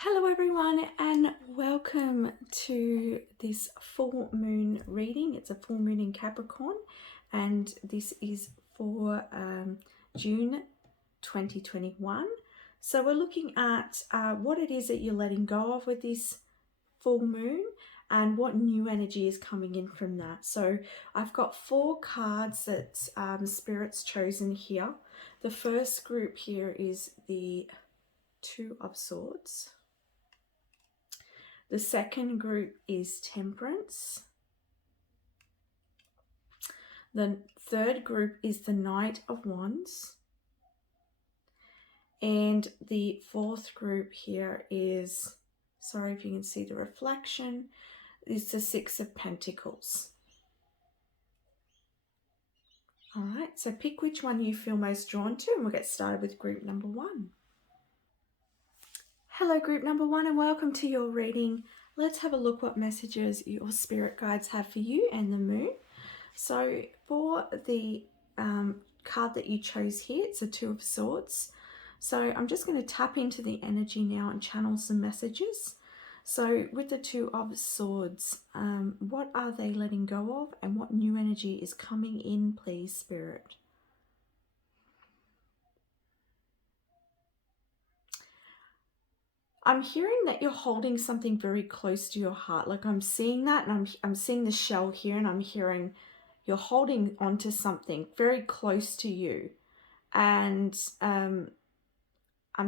Hello everyone and welcome to this full moon reading. It's a full moon in Capricorn and this is for June 2021. So we're looking at what it is that you're letting go of with this full moon and what new energy is coming in from that. So I've got 4 cards that Spirit's chosen here. The first group here is the Two of Swords. The second group is Temperance. The third group is the Knight of Wands. And the fourth group here is, sorry if you can see the reflection, is the Six of Pentacles. All right, so pick which one you feel most drawn to and we'll get started with group number 1. Hello group number 1 and welcome to your reading. Let's have a look what messages your spirit guides have for you and the moon. So for the card that you chose here, it's a Two of Swords. So I'm just going to tap into the energy now and channel some messages. So with the Two of Swords, what are they letting go of and what new energy is coming in, please, Spirit? I'm hearing that you're holding something very close to your heart. Like I'm seeing that, and I'm seeing the shell here, and I'm hearing you're holding onto something very close to you. And I'm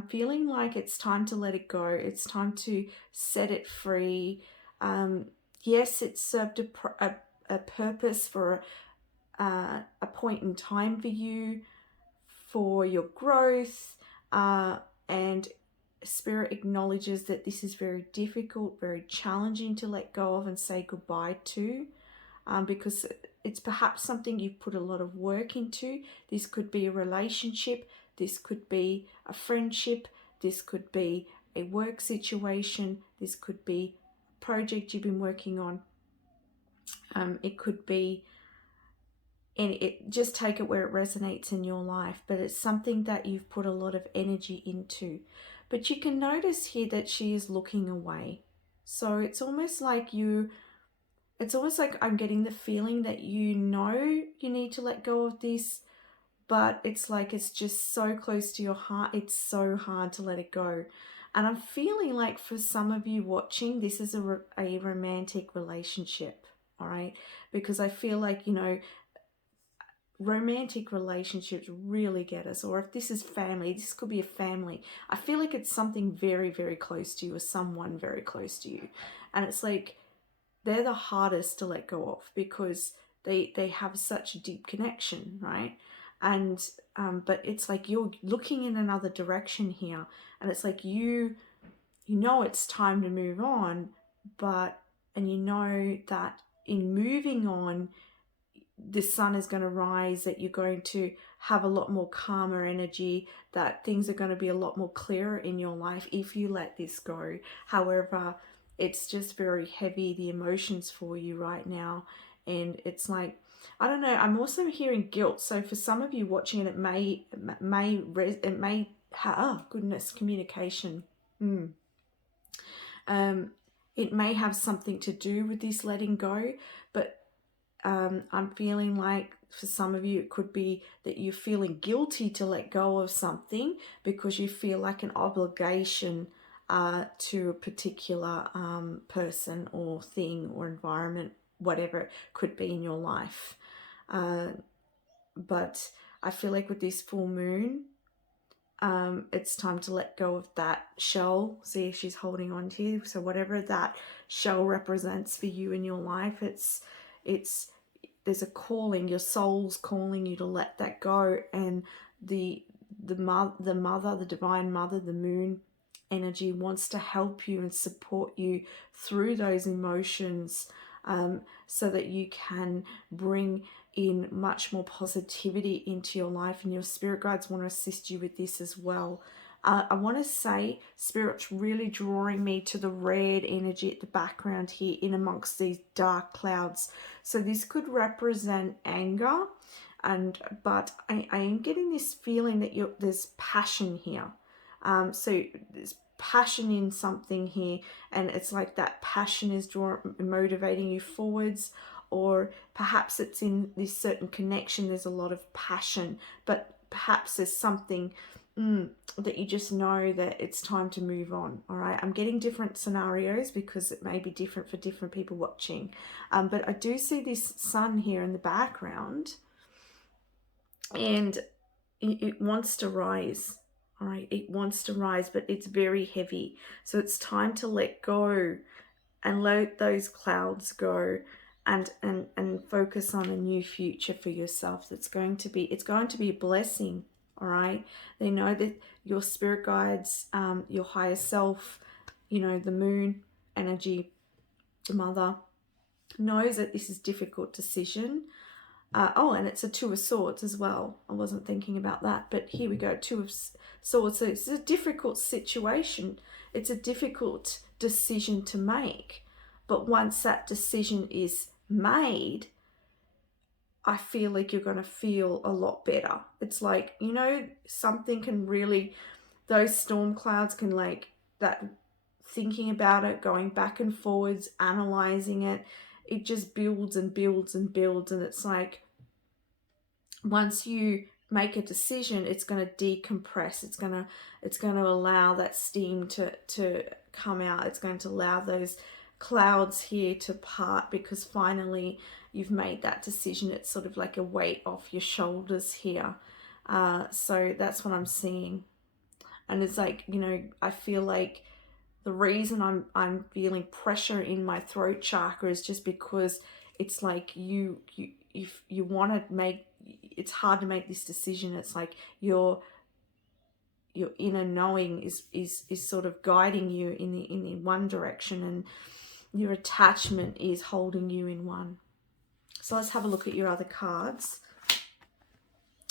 feeling like it's time to let it go. It's time to set it free. Yes, it served a purpose for a point in time for you, for your growth, and Spirit acknowledges that this is very difficult, very challenging to let go of and say goodbye to, because it's perhaps something you've put a lot of work into. This could be a relationship, this could be a friendship, this could be a work situation, this could be a project you've been working on. It could be, and just take it where it resonates in your life, but it's something that you've put a lot of energy into. But you can notice here that she is looking away. So it's almost like I'm getting the feeling that you need to let go of this, but it's like it's just so close to your heart, it's so hard to let it go. And I'm feeling like for some of you watching, this is a romantic relationship, all right? Because I feel like, romantic relationships really get us, or if this is family, this could be a family. I feel like it's something very, very close to you, or someone very close to you. And it's like they're the hardest to let go of because they have such a deep connection, right? And but it's like you're looking in another direction here, and it's like you know it's time to move on, and you know that in moving on, the sun is going to rise, that you're going to have a lot more calmer energy, that things are going to be a lot more clearer in your life if you let this go. However, it's just very heavy, the emotions for you right now. And it's like, I don't know, I'm also hearing guilt. So for some of you watching it, communication. It may have something to do with this letting go, but I'm feeling like for some of you it could be that you're feeling guilty to let go of something because you feel like an obligation to a particular person or thing or environment, whatever it could be in your life. But I feel like with this full moon, it's time to let go of that shell. See if she's holding on to you. So whatever that shell represents for you in your life, it's there's a calling, your soul's calling you to let that go, and the mother, the divine mother, the moon energy wants to help you and support you through those emotions, so that you can bring in much more positivity into your life, and your spirit guides want to assist you with this as well. I want to say Spirit's really drawing me to the red energy at the background here in amongst these dark clouds. So this could represent anger, but I am getting this feeling that there's passion here. So there's passion in something here, and it's like that passion is motivating you forwards, or perhaps it's in this certain connection, there's a lot of passion, but perhaps there's something that you just know that it's time to move on. All right, I'm getting different scenarios because it may be different for different people watching, but I do see this sun here in the background, and it wants to rise. All right, it wants to rise, but it's very heavy, so it's time to let go and let those clouds go, and focus on a new future for yourself. It's going to be a blessing. All right, they know that your spirit guides, your higher self, you know, the moon energy, the mother, knows that this is a difficult decision. Oh, and it's a Two of Swords as well. I wasn't thinking about that, but here we go, Two of Swords. So it's a difficult situation. It's a difficult decision to make. But once that decision is made, I feel like you're going to feel a lot better. It's like, you know, something can really, those storm clouds can, like, that thinking about it, going back and forwards, analyzing it, it just builds and builds and builds. And it's like, once you make a decision, it's going to decompress. It's going to allow that steam to come out. It's going to allow those clouds here to part, because finally you've made that decision. It's sort of like a weight off your shoulders here. So that's what I'm seeing. And it's like, you know, I feel like the reason I'm feeling pressure in my throat chakra is just because it's like you want to make, it's hard to make this decision. It's like your inner knowing is sort of guiding you in one direction, and your attachment is holding you in one. So let's have a look at your other cards.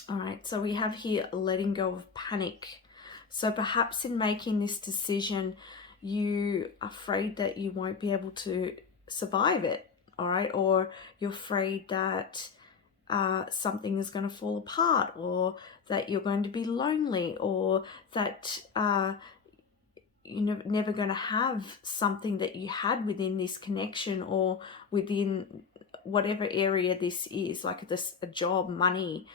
All right, so we have here letting go of panic. So perhaps in making this decision, you are afraid that you won't be able to survive it, all right? Or you're afraid that something is going to fall apart, or that you're going to be lonely, or that you're never going to have something that you had within this connection, or within whatever area this is, like this, a job, money.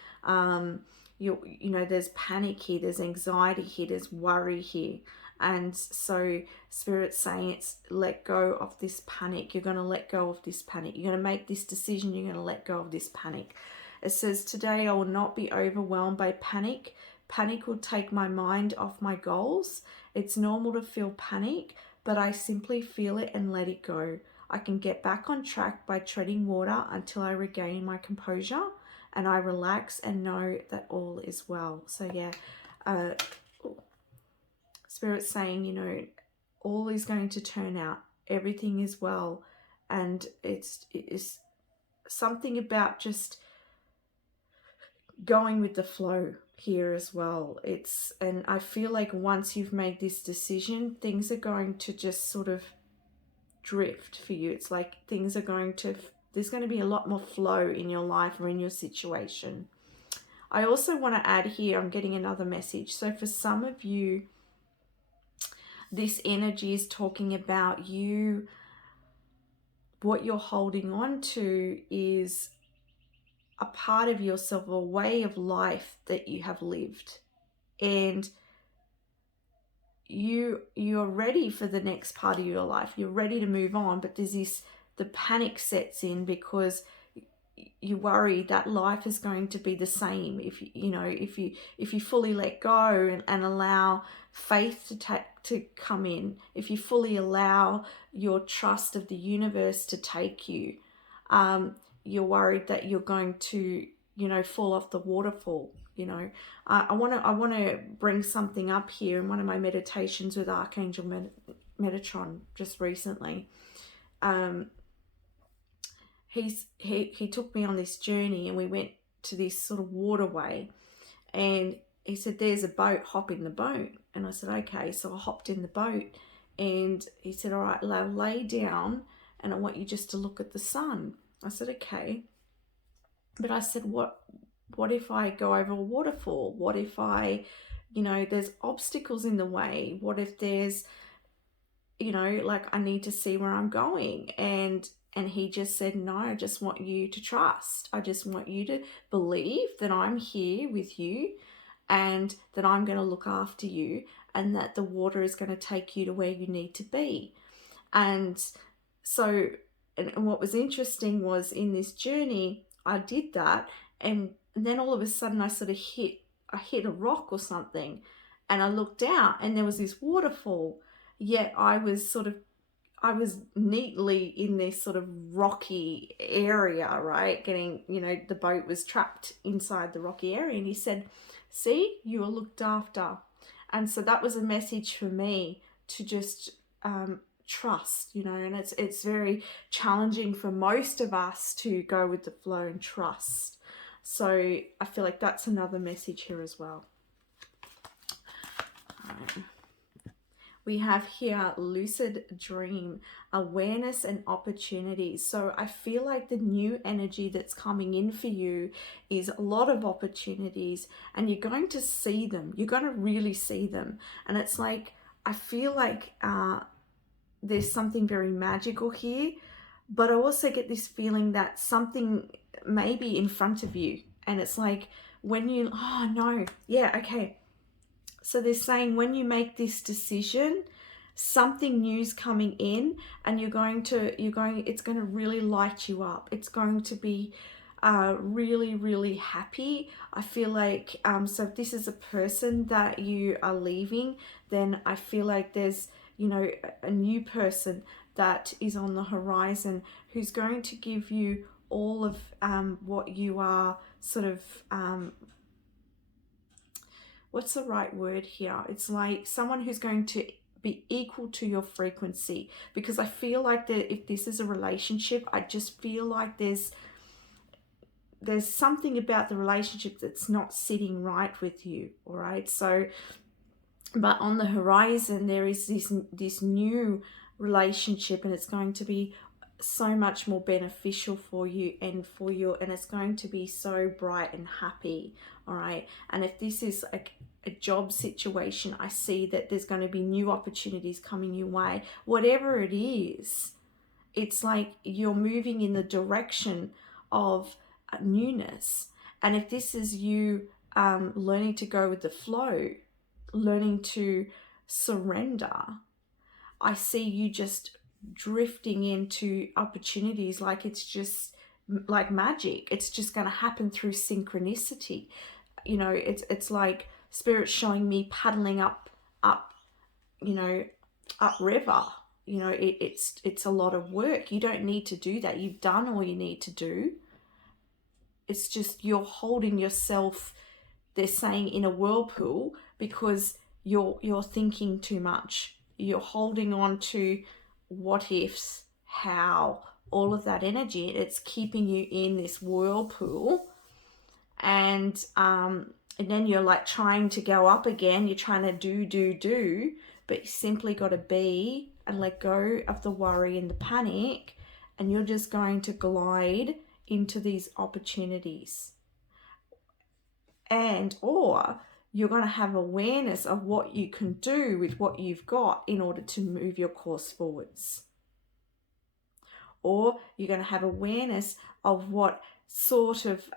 You know, there's panic here, there's anxiety here, there's worry here. And so Spirit's saying, it's let go of this panic. You're going to let go of this panic. You're going to make this decision. You're going to let go of this panic. It says, today I will not be overwhelmed by panic. Panic will take my mind off my goals. It's normal to feel panic, but I simply feel it and let it go. I can get back on track by treading water until I regain my composure, and I relax and know that all is well. So yeah, Spirit's saying, you know, all is going to turn out. Everything is well. And it is something about just going with the flow here as well. And I feel like once you've made this decision, things are going to just sort of drift for you. It's like things are going to, there's going to be a lot more flow in your life or in your situation. I also want to add here, I'm getting another message. So for some of you, this energy is talking about you, what you're holding on to is a part of yourself, a way of life that you have lived. And you're ready for the next part of your life. You're ready to move on, but there's this, the panic sets in because you worry that life is going to be the same if you fully let go and allow faith to come in, if you fully allow your trust of the universe to take you. You're worried that you're going to fall off the waterfall. I want to bring something up here in one of my meditations with Archangel Metatron just recently. He took me on this journey, and we went to this sort of waterway, and he said, there's a boat, hop in the boat. And I said, okay. So I hopped in the boat, and he said, all right, lay down, and I want you just to look at the sun. I said, okay. But I said, what if I go over a waterfall? What if I you know, there's obstacles in the way? What if there's, you know, like, I need to see where I'm going? And he just said, no, I just want you to trust. I just want you to believe that I'm here with you, and that I'm going to look after you, and that the water is going to take you to where you need to be. And so, and what was interesting was, in this journey, I did that, and then all of a sudden I sort of hit a rock or something, and I looked out and there was this waterfall, yet I was neatly in this sort of rocky area, right? Getting, you know, the boat was trapped inside the rocky area. And he said, see, you are looked after. And so that was a message for me to just trust, you know, and it's very challenging for most of us to go with the flow and trust. So I feel like that's another message here as well. We have here lucid dream, awareness and opportunities. So I feel like the new energy that's coming in for you is a lot of opportunities, and you're going to see them. You're going to really see them. And it's like, I feel like there's something very magical here, but I also get this feeling that something may be in front of you. And it's like, when you, oh no, yeah, okay. So they're saying, when you make this decision, something new's coming in, and it's going to really light you up. It's going to be really, really happy. I feel like, so if this is a person that you are leaving, then I feel like there's, you know, a new person that is on the horizon who's going to give you all of what you are sort of, what's the right word here? It's like someone who's going to be equal to your frequency, because I feel like that if this is a relationship, I just feel like there's something about the relationship that's not sitting right with you, all right? So, but on the horizon, there is this new relationship, and it's going to be so much more beneficial for you and it's going to be so bright and happy, all right? And if this is a job situation, I see that there's going to be new opportunities coming your way. Whatever it is, it's like you're moving in the direction of newness. And if this is you learning to go with the flow, learning to surrender, I see you just drifting into opportunities like it's just like magic. It's just going to happen through synchronicity. You know, it's like spirit showing me paddling up, you know, up river. You know, it's a lot of work. You don't need to do that. You've done all you need to do. It's just you're holding yourself, they're saying, in a whirlpool, because you're thinking too much. You're holding on to what ifs, how, all of that energy. It's keeping you in this whirlpool, and then you're like trying to go up again. You're trying to do, but you simply got to be and let go of the worry and the panic, and you're just going to glide into these opportunities. And or you're going to have awareness of what you can do with what you've got in order to move your course forwards. Or you're going to have awareness of what sort of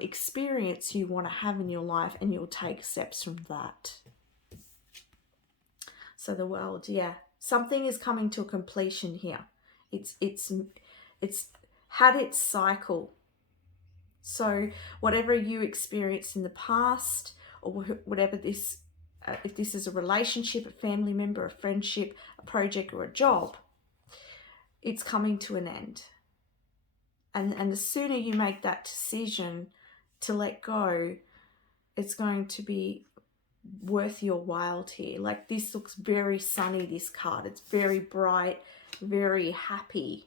experience you want to have in your life, and you'll take steps from that. So the world, yeah, something is coming to a completion here. It's had its cycle. So whatever you experienced in the past, or whatever this, if this is a relationship, a family member, a friendship, a project, or a job, it's coming to an end. And the sooner you make that decision to let go, it's going to be worth your while here. Like, this looks very sunny, this card. It's very bright, very happy.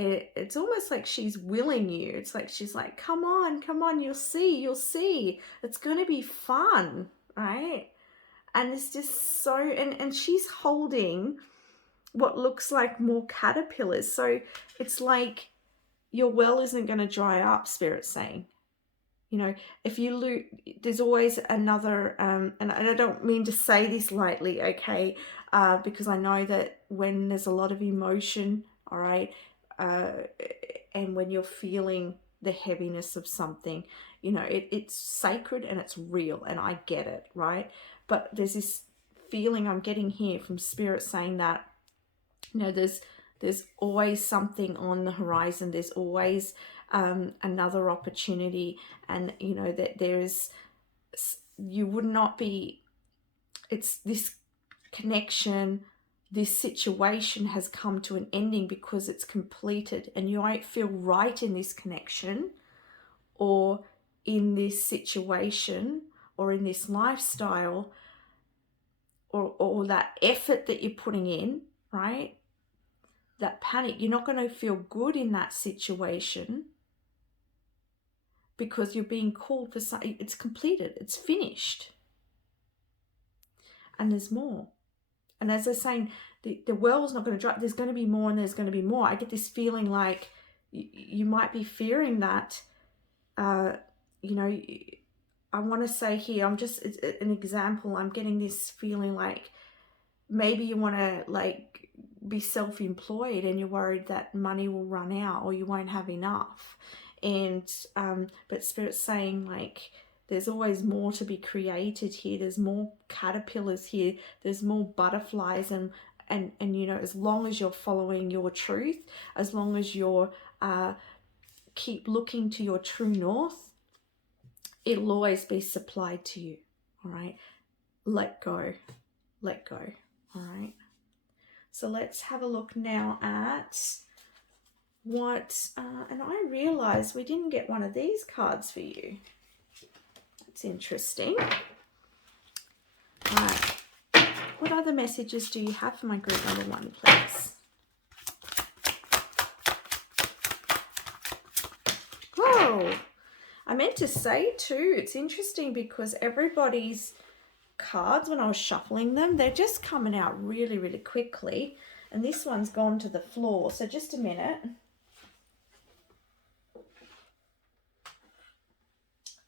It's almost like she's willing you. It's like she's like, come on, you'll see. It's going to be fun, right? And it's just so, and she's holding what looks like more caterpillars. So it's like your well isn't going to dry up, Spirit's saying. You know, if you lose, there's always another, and I don't mean to say this lightly, okay, because I know that when there's a lot of emotion, all right, uh, and when you're feeling the heaviness of something, you know, it's sacred and it's real, and I get it, right? But there's this feeling I'm getting here from Spirit saying that, you know, there's always something on the horizon. There's always another opportunity, and you know that there's, you would not be, it's this connection, this situation has come to an ending because it's completed, and you might feel right in this connection or in this situation or in this lifestyle, or that effort that you're putting in, right? That panic, you're not going to feel good in that situation because you're being called for something. It's completed, it's finished, and there's more. And as they're saying, the well's not going to dry. There's going to be more, and there's going to be more. I get this feeling like you might be fearing that, you know, I want to say here, I'm just, it's an example, I'm getting this feeling like maybe you want to like be self-employed and you're worried that money will run out or you won't have enough. And but Spirit's saying like there's always more to be created here. There's more caterpillars here. There's more butterflies, and you know, as long as you're following your truth, as long as you're keep looking to your true north, it'll always be supplied to you. All right, let go, let go. All right. So let's have a look now at what, and I realized we didn't get one of these cards for you. That's interesting. All right. What other messages do you have for my group number 1, please? Oh, I meant to say too, it's interesting because everybody's cards, when I was shuffling them, they're just coming out really, really quickly. And this one's gone to the floor. So just a minute.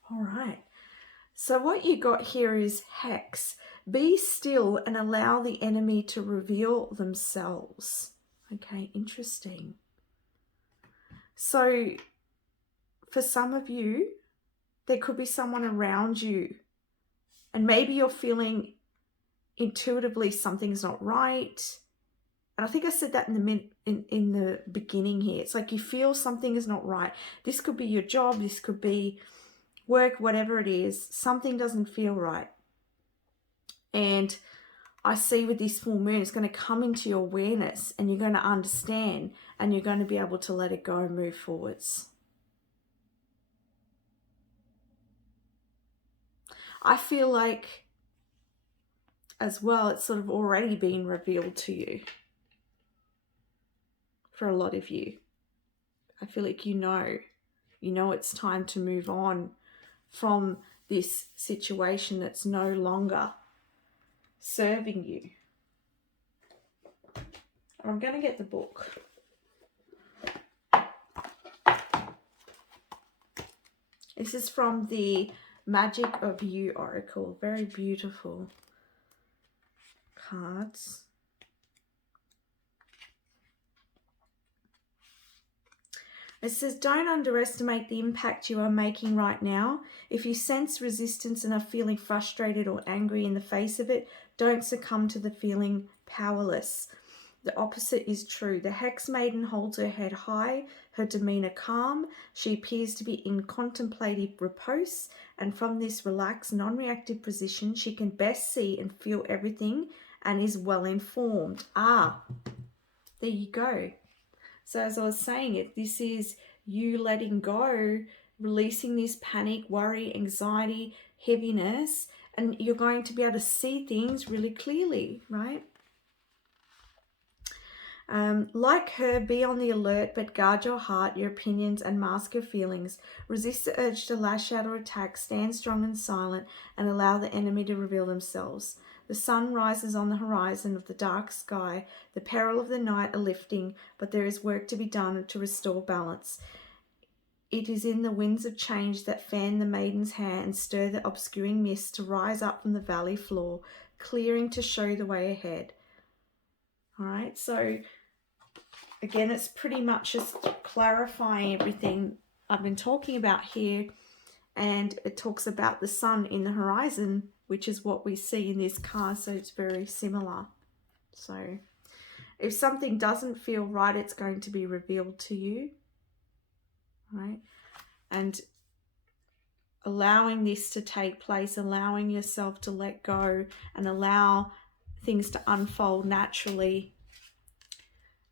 All right. So what you got here is Hex. Be still and allow the enemy to reveal themselves. Okay, interesting. So for some of you, there could be someone around you, and maybe you're feeling intuitively something's not right. And I think I said that in the beginning here. It's like you feel something is not right. This could be your job, this could be work, whatever it is. Something doesn't feel right. And I see with this full moon, it's going to come into your awareness, and you're going to understand, and you're going to be able to let it go and move forwards. I feel like as well, it's sort of already been revealed to you for a lot of you. I feel like you know it's time to move on from this situation that's no longer serving you. I'm going to get the book. This is from the Magic of You Oracle. Very beautiful cards. It says, don't underestimate the impact you are making right now. If you sense resistance and are feeling frustrated or angry in the face of it, don't succumb to the feeling powerless. The opposite is true. The Hex Maiden holds her head high, her demeanor calm. She appears to be in contemplative repose, and from this relaxed, non-reactive position, she can best see and feel everything and is well informed. Ah, there you go. So as I was saying, this is you letting go, releasing this panic, worry, anxiety, heaviness, and you're going to be able to see things really clearly, right? Like her, be on the alert, but guard your heart, your opinions, and mask your feelings. Resist the urge to lash out or attack. Stand strong and silent, and allow the enemy to reveal themselves. The sun rises on the horizon of the dark sky. The peril of the night are lifting, but there is work to be done to restore balance. It is in the winds of change that fan the maiden's hair and stir the obscuring mist to rise up from the valley floor, clearing to show the way ahead. All right, so again, it's pretty much just clarifying everything I've been talking about here. And it talks about the sun in the horizon, which is what we see in this card, so it's very similar. So if something doesn't feel right, it's going to be revealed to you, right? And allowing this to take place, allowing yourself to let go and allow things to unfold naturally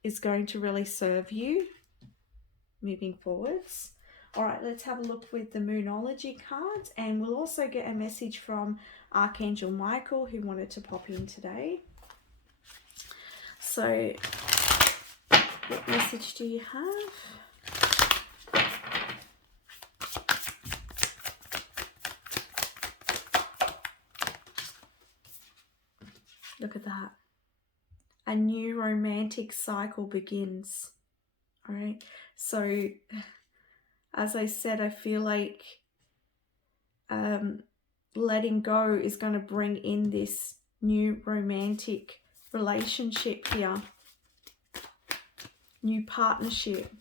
is going to really serve you moving forwards. All right, let's have a look with the Moonology cards, and we'll also get a message from Archangel Michael, who wanted to pop in today. So what message do you have? Look at that. A new romantic cycle begins. All right. So as I said, I feel like letting go is going to bring in this new romantic relationship here. New partnership.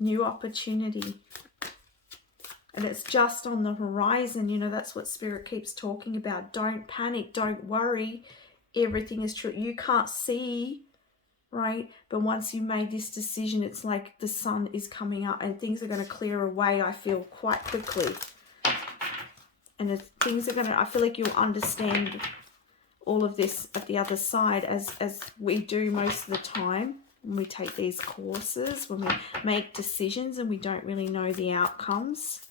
New opportunity. And it's just on the horizon. You know, that's what Spirit keeps talking about. Don't panic. Don't worry. Everything is true. You can't see, right? But once you made this decision, it's like the sun is coming up and things are going to clear away, I feel, quite quickly. And things are going to, I feel like you'll understand all of this at the other side, as we do most of the time when we take these courses, when we make decisions and we don't really know the outcomes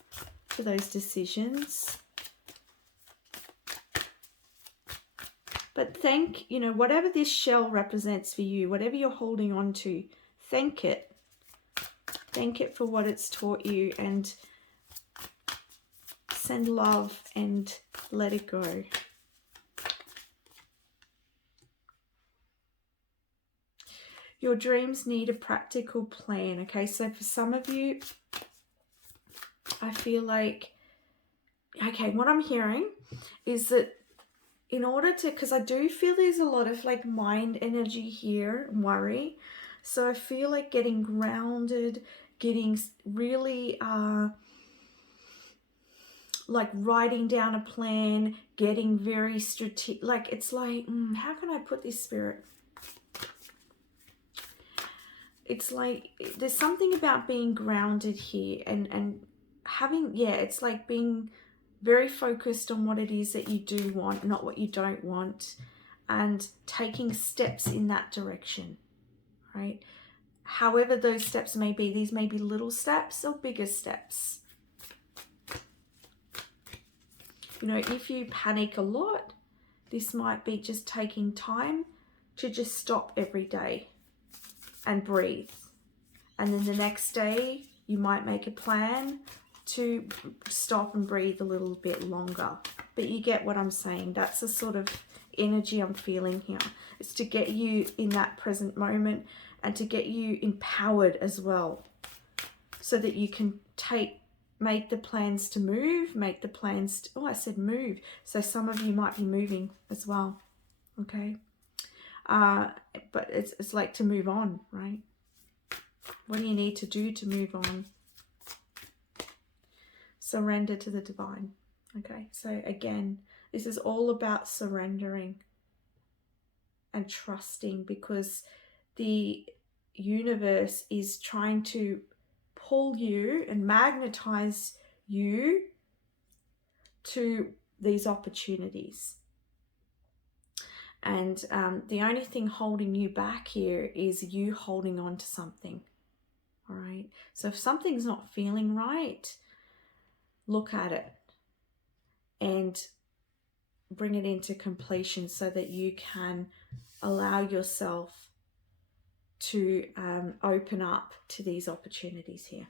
to those decisions. But you know, whatever this shell represents for you, whatever you're holding on to, thank it. Thank it for what it's taught you, and send love and let it go. Your dreams need a practical plan. Okay, so for some of you, I feel like, okay, what I'm hearing is that in order to, because I do feel there's a lot of like mind energy here, worry. So I feel like getting grounded, getting really like writing down a plan, getting very strategic. Like it's like, how can I put this, Spirit? It's like there's something about being grounded here and having, yeah, it's like being very focused on what it is that you do want, not what you don't want, and taking steps in that direction, right? However those steps may be, these may be little steps or bigger steps. You know, if you panic a lot, this might be just taking time to just stop every day and breathe. And then the next day, you might make a plan to stop and breathe a little bit longer. But you get what I'm saying. That's the sort of energy I'm feeling here. It's to get you in that present moment and to get you empowered as well, so that you can make the plans to move, make the plans to, oh, I said move. So some of you might be moving as well, okay? But it's like to move on, right? What do you need to do to move on? Surrender to the divine. Okay, so again, this is all about surrendering and trusting, because the universe is trying to pull you and magnetize you to these opportunities. And the only thing holding you back here is you holding on to something. All right. So if something's not feeling right, look at it and bring it into completion so that you can allow yourself to open up to these opportunities here.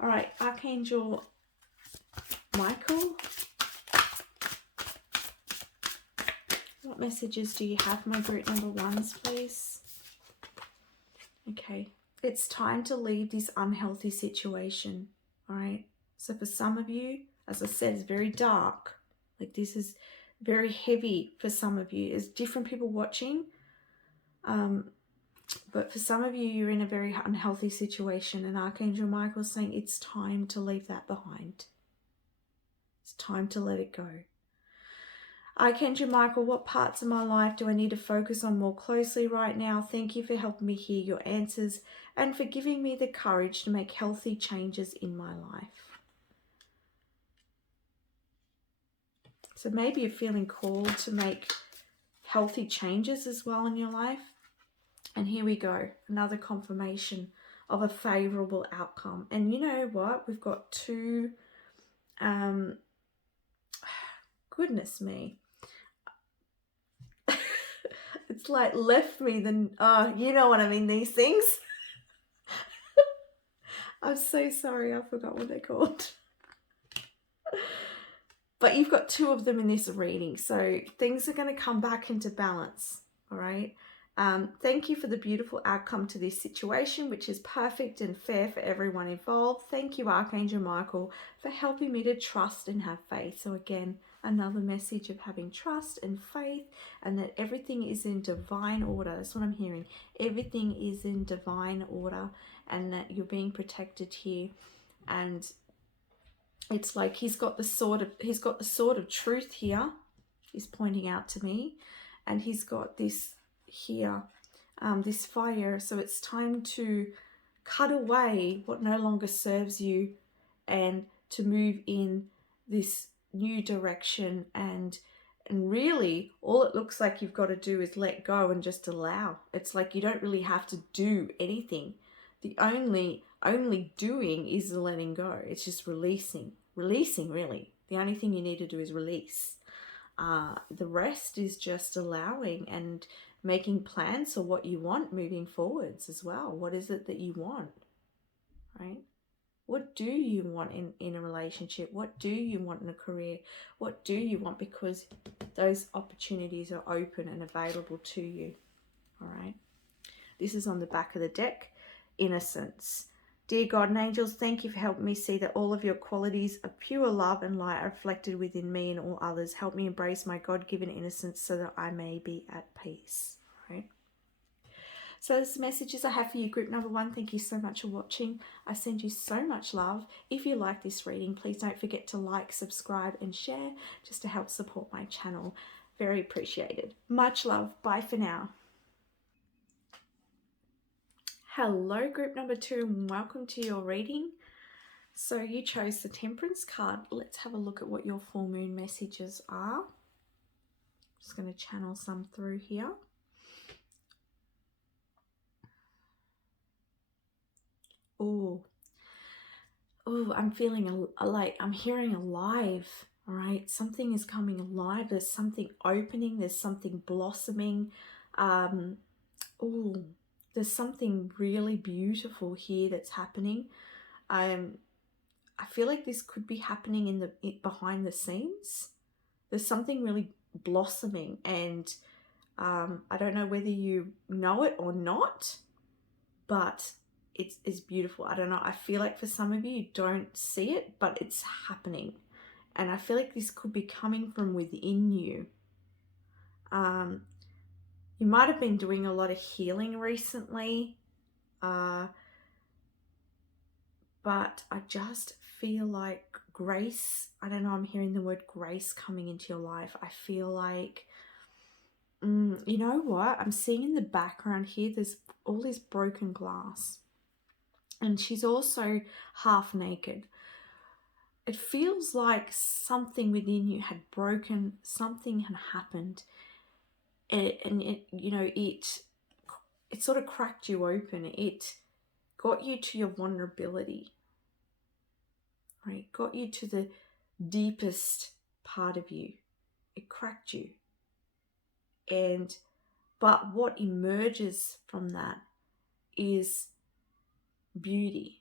All right, Archangel Michael, what messages do you have, my group number ones, please? Okay, It's time to leave this unhealthy situation, all right? So for some of you, as I said, it's very dark. Like this is very heavy for some of you. There's different people watching. But for some of you, you're in a very unhealthy situation, and Archangel Michael is saying it's time to leave that behind. It's time to let it go. Archangel Michael, what parts of my life do I need to focus on more closely right now? Thank you for helping me hear your answers and for giving me the courage to make healthy changes in my life. So maybe you're feeling called to make healthy changes as well in your life. And here we go, another confirmation of a favorable outcome. And you know what? We've got two, goodness me. It's like left me then, you know what I mean, these things. I'm so sorry, I forgot what they're called. But you've got two of them in this reading, so things are going to come back into balance, all right? Thank you for the beautiful outcome to this situation, which is perfect and fair for everyone involved. Thank you, Archangel Michael, for helping me to trust and have faith. So again, another message of having trust and faith, and that everything is in divine order. That's what I'm hearing. Everything is in divine order, and that you're being protected here. And it's like he's got the sword of truth here. He's pointing out to me, and he's got this here, this fire. So it's time to cut away what no longer serves you and to move in this new direction. And really all it looks like you've got to do is let go and just allow. It's like you don't really have to do anything. The only doing is the letting go. It's just releasing really. The only thing you need to do is release. The rest is just allowing and making plans for what you want moving forwards as well. What is it that you want, right? What do you want in a relationship? What do you want in a career? What do you want? Because those opportunities are open and available to you, all right? This is on the back of the deck, innocence. Dear God and angels, thank you for helping me see that all of your qualities of pure love and light are reflected within me and all others. Help me embrace my God-given innocence so that I may be at peace. Right? So this messages I have for you, group number 1. Thank you so much for watching. I send you so much love. If you like this reading, please don't forget to like, subscribe and share just to help support my channel. Very appreciated. Much love. Bye for now. Hello, group number 2, and welcome to your reading. So you chose the Temperance card. Let's have a look at what your full moon messages are. Just going to channel some through here. Oh, I'm feeling like I'm hearing alive. All right, something is coming alive. There's something opening. There's something blossoming. There's something really beautiful here that's happening. I feel like this could be happening behind the scenes. There's something really blossoming, and I don't know whether you know it or not, but it's beautiful. I don't know. I feel like for some of you, you don't see it, but it's happening. And I feel like this could be coming from within you. You might have been doing a lot of healing recently, but I just feel like grace, I don't know, I'm hearing the word grace coming into your life. I feel like, you know what? I'm seeing in the background here, there's all this broken glass. And she's also half naked. It feels like something within you had broken, something had happened. It sort of cracked you open. It got you to your vulnerability, right? Got you to the deepest part of you. It cracked you. But what emerges from that is beauty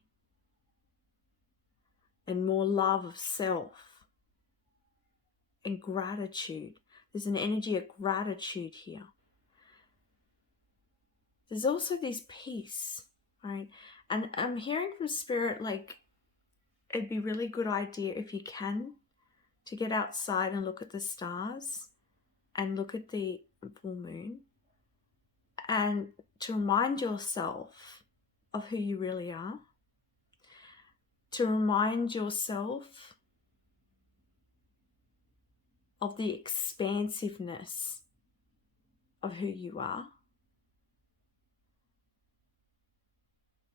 and more love of self and gratitude. There's an energy of gratitude here. There's also this peace, right? And I'm hearing from Spirit, like, it'd be really good idea if you can to get outside and look at the stars and look at the full moon and to remind yourself of who you really are, to remind yourself of the expansiveness of who you are,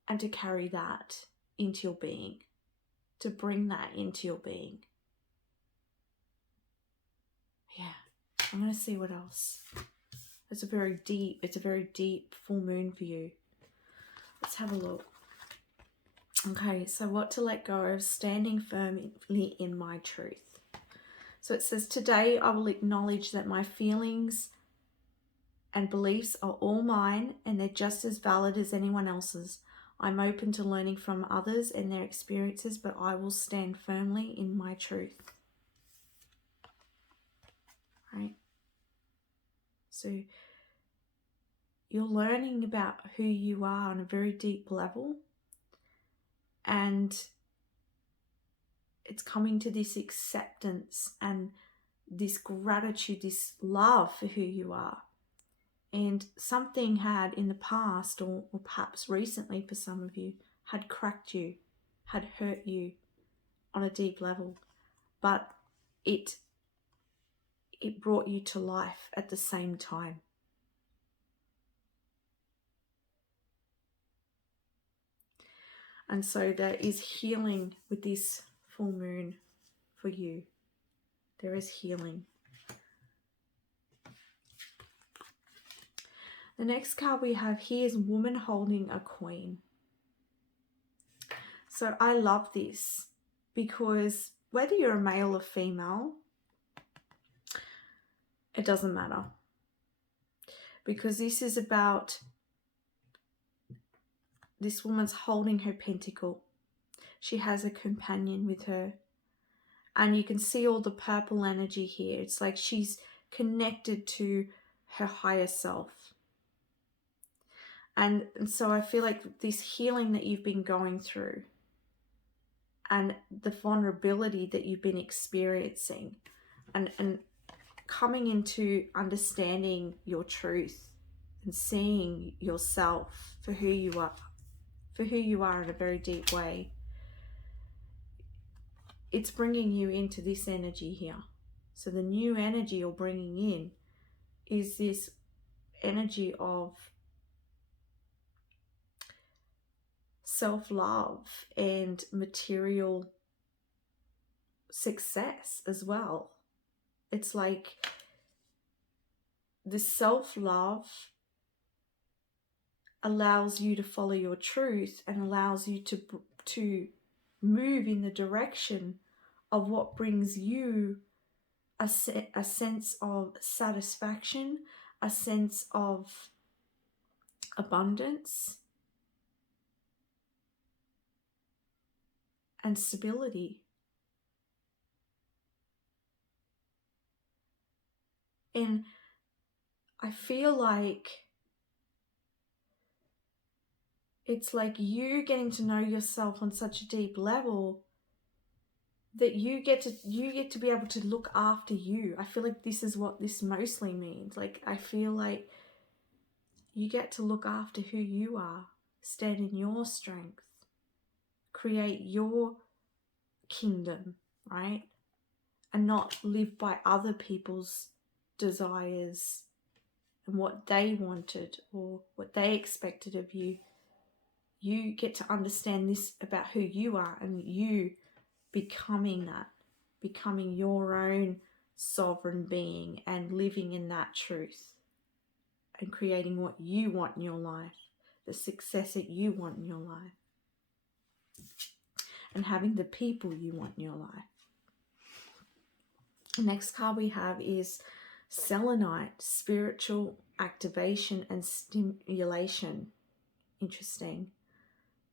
and to carry that into your being, to bring that into your being. Yeah, I'm going to see what else. It's a very deep full moon for you. Let's have a look. Okay, so what to let go of, standing firmly in my truth. So it says, today I will acknowledge that my feelings and beliefs are all mine and they're just as valid as anyone else's. I'm open to learning from others and their experiences, but I will stand firmly in my truth. Right? So you're learning about who you are on a very deep level, and it's coming to this acceptance and this gratitude, this love for who you are. And something had in the past, or perhaps recently for some of you, had cracked you, had hurt you on a deep level, but it brought you to life at the same time. And so there is healing with this full moon for you. There is healing. The next card we have here is Woman Holding a Queen. So I love this because whether you're a male or female, it doesn't matter. Because this is about this woman's holding her pentacle. She has a companion with her. And you can see all the purple energy here. It's like she's connected to her higher self. And so I feel like this healing that you've been going through and the vulnerability that you've been experiencing and coming into understanding your truth and seeing yourself for who you are in a very deep way. It's bringing you into this energy here. So the new energy you're bringing in is this energy of self-love and material success as well. It's like the self-love allows you to follow your truth and allows you to move in the direction of what brings you a sense of satisfaction, a sense of abundance and stability. And I feel like it's like you getting to know yourself on such a deep level that you get to be able to look after you. I feel like this is what this mostly means. Like, I feel like you get to look after who you are, stand in your strength, create your kingdom, right? And not live by other people's desires and what they wanted or what they expected of you. You get to understand this about who you are and you becoming that, becoming your own sovereign being and living in that truth and creating what you want in your life, the success that you want in your life, and having the people you want in your life. The next card we have is Selenite, spiritual activation and stimulation. Interesting,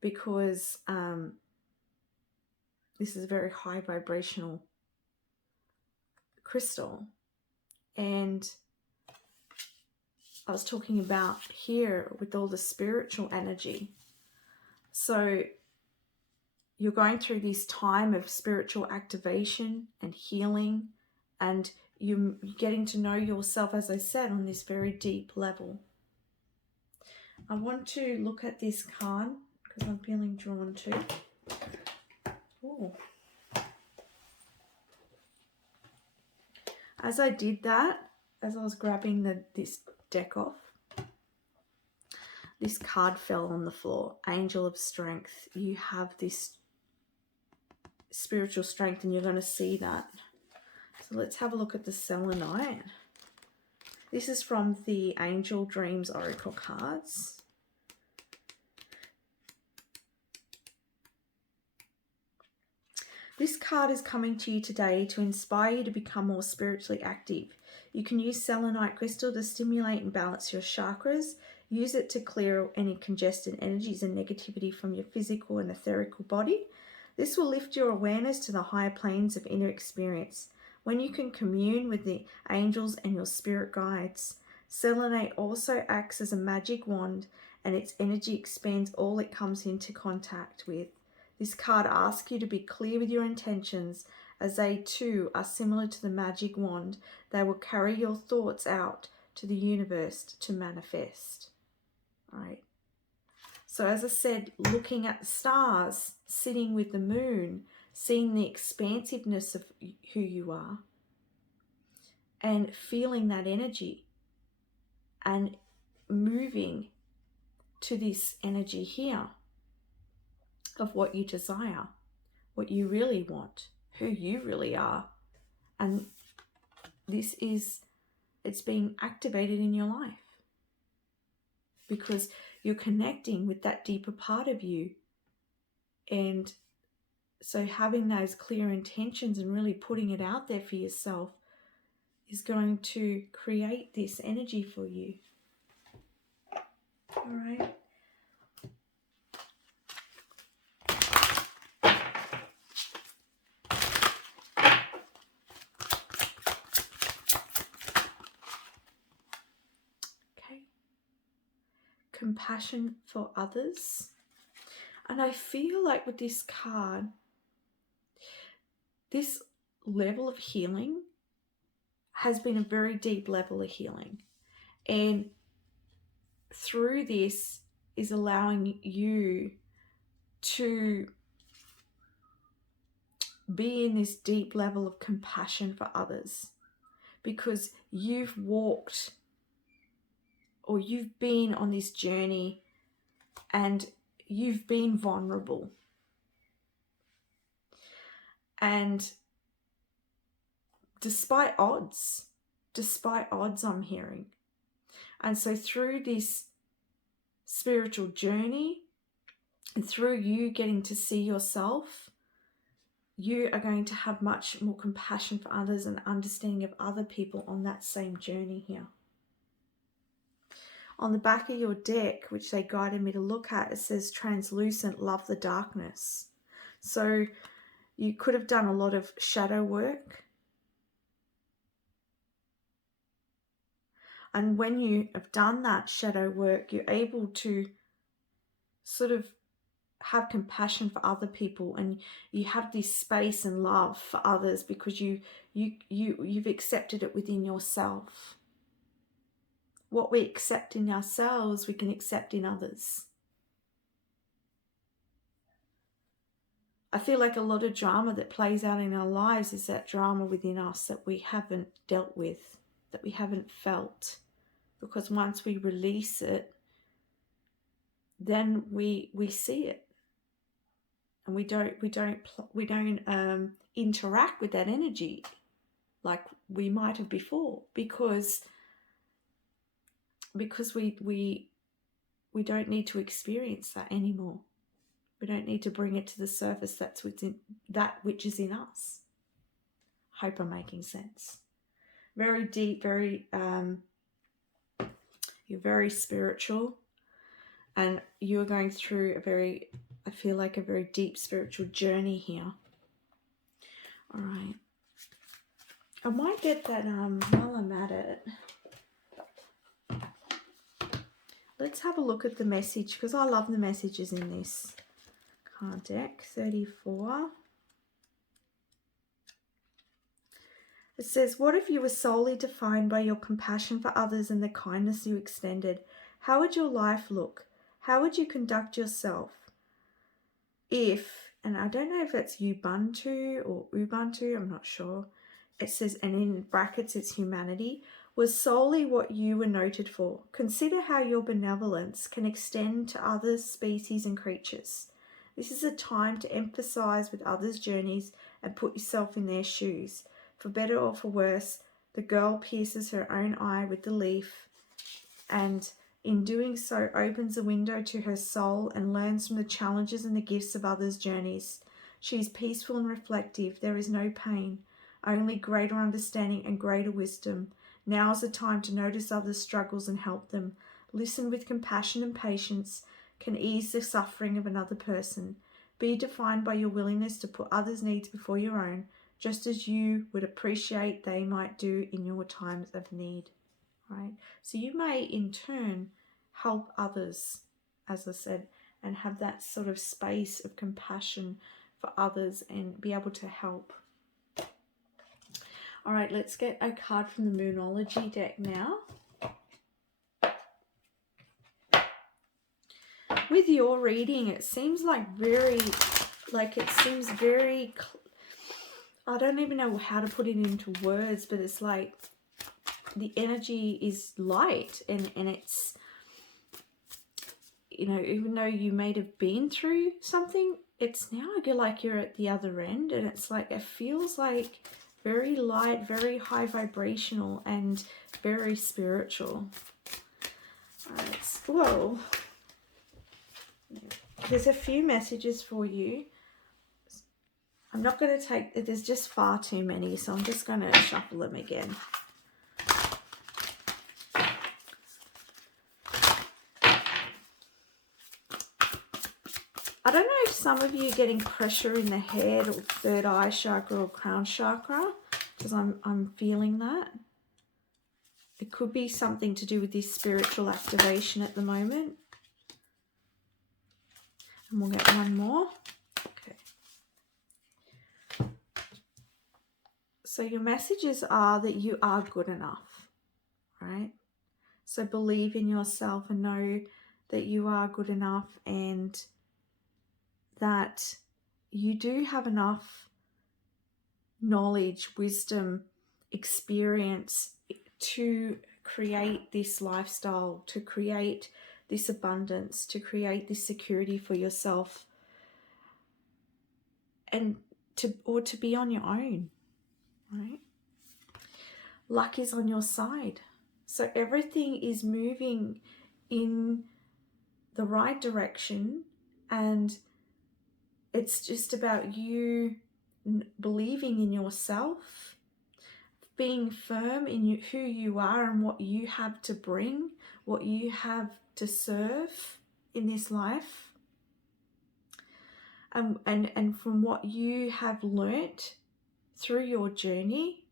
because this is a very high vibrational crystal. And I was talking about here with all the spiritual energy. So you're going through this time of spiritual activation and healing, and you're getting to know yourself, as I said, on this very deep level. I want to look at this card because I'm feeling drawn to. Ooh. As I did that, as I was grabbing this deck off, this card fell on the floor. Angel of Strength. You have this spiritual strength, and you're going to see that. So let's have a look at the selenite. This is from the Angel Dreams Oracle cards. This card is coming to you today to inspire you to become more spiritually active. You can use selenite crystal to stimulate and balance your chakras. Use it to clear any congested energies and negativity from your physical and etherical body. This will lift your awareness to the higher planes of inner experience. When you can commune with the angels and your spirit guides. Selenite also acts as a magic wand, and its energy expands all it comes into contact with. This card asks you to be clear with your intentions, as they too are similar to the magic wand. They will carry your thoughts out to the universe to manifest. All right. So as I said, looking at the stars, sitting with the moon, seeing the expansiveness of who you are, and feeling that energy and moving to this energy here of what you desire, what you really want, who you really are. And it's being activated in your life because you're connecting with that deeper part of you. And so having those clear intentions and really putting it out there for yourself is going to create this energy for you. All right. Okay. Compassion for others. And I feel like with this card, this level of healing has been a very deep level of healing. And through this is allowing you to be in this deep level of compassion for others, because you've walked or you've been on this journey and you've been vulnerable. And despite odds I'm hearing. And so through this spiritual journey and through you getting to see yourself, you are going to have much more compassion for others and understanding of other people on that same journey here. On the back of your deck, which they guided me to look at, it says translucent, love the darkness. So you could have done a lot of shadow work. And when you have done that shadow work, you're able to sort of have compassion for other people, and you have this space and love for others because you've accepted it within yourself. What we accept in ourselves, we can accept in others. I feel like a lot of drama that plays out in our lives is that drama within us that we haven't dealt with, that we haven't felt. Because once we release it, then we see it. And we don't interact with that energy like we might have before, because we don't need to experience that anymore. We don't need to bring it to the surface. That's within that which is in us. Hope I'm making sense. Very deep, you're very spiritual, and you're going through I feel like a very deep spiritual journey here. All right. I might get that while I'm at it. Let's have a look at the message, because I love the messages in this. card deck, 34. It says, what if you were solely defined by your compassion for others and the kindness you extended? How would your life look? How would you conduct yourself if, and I don't know if it's Ubuntu or Ubuntu, I'm not sure. It says, and in brackets it's humanity, was solely what you were noted for. Consider how your benevolence can extend to other species and creatures. This is a time to emphasize with others' journeys and put yourself in their shoes. For better or for worse, the girl pierces her own eye with the leaf, and in doing so opens a window to her soul and learns from the challenges and the gifts of others' journeys. She is peaceful and reflective. There is no pain, only greater understanding and greater wisdom. Now is the time to notice others' struggles and help them. Listen with compassion and patience can ease the suffering of another person. Be defined by your willingness to put others' needs before your own, just as you would appreciate they might do in your times of need. Right? So you may in turn help others, as I said, and have that sort of space of compassion for others and be able to help. All right, let's get a card from the Moonology deck now. With your reading, it seems like very, I don't even know how to put it into words, but it's like the energy is light and it's, you know, even though you may have been through something, it's now like you're at the other end, and it's like, it feels like very light, very high vibrational and very spiritual. Whoa. There's a few messages for you. I'm not going to take, there's just far too many, so I'm just going to shuffle them again. I don't know if some of you are getting pressure in the head or third eye chakra or crown chakra, because I'm feeling that. It could be something to do with this spiritual activation at the moment. And we'll get one more. Okay. So your messages are that you are good enough, right? So believe in yourself and know that you are good enough, and that you do have enough knowledge, wisdom, experience to create this lifestyle, to create this abundance, to create this security for yourself, and to be on your own, right? Luck is on your side. So everything is moving in the right direction, and it's just about you believing in yourself, being firm in who you are and what you have to bring, what you have to serve in this life, and from what you have learnt through your journey,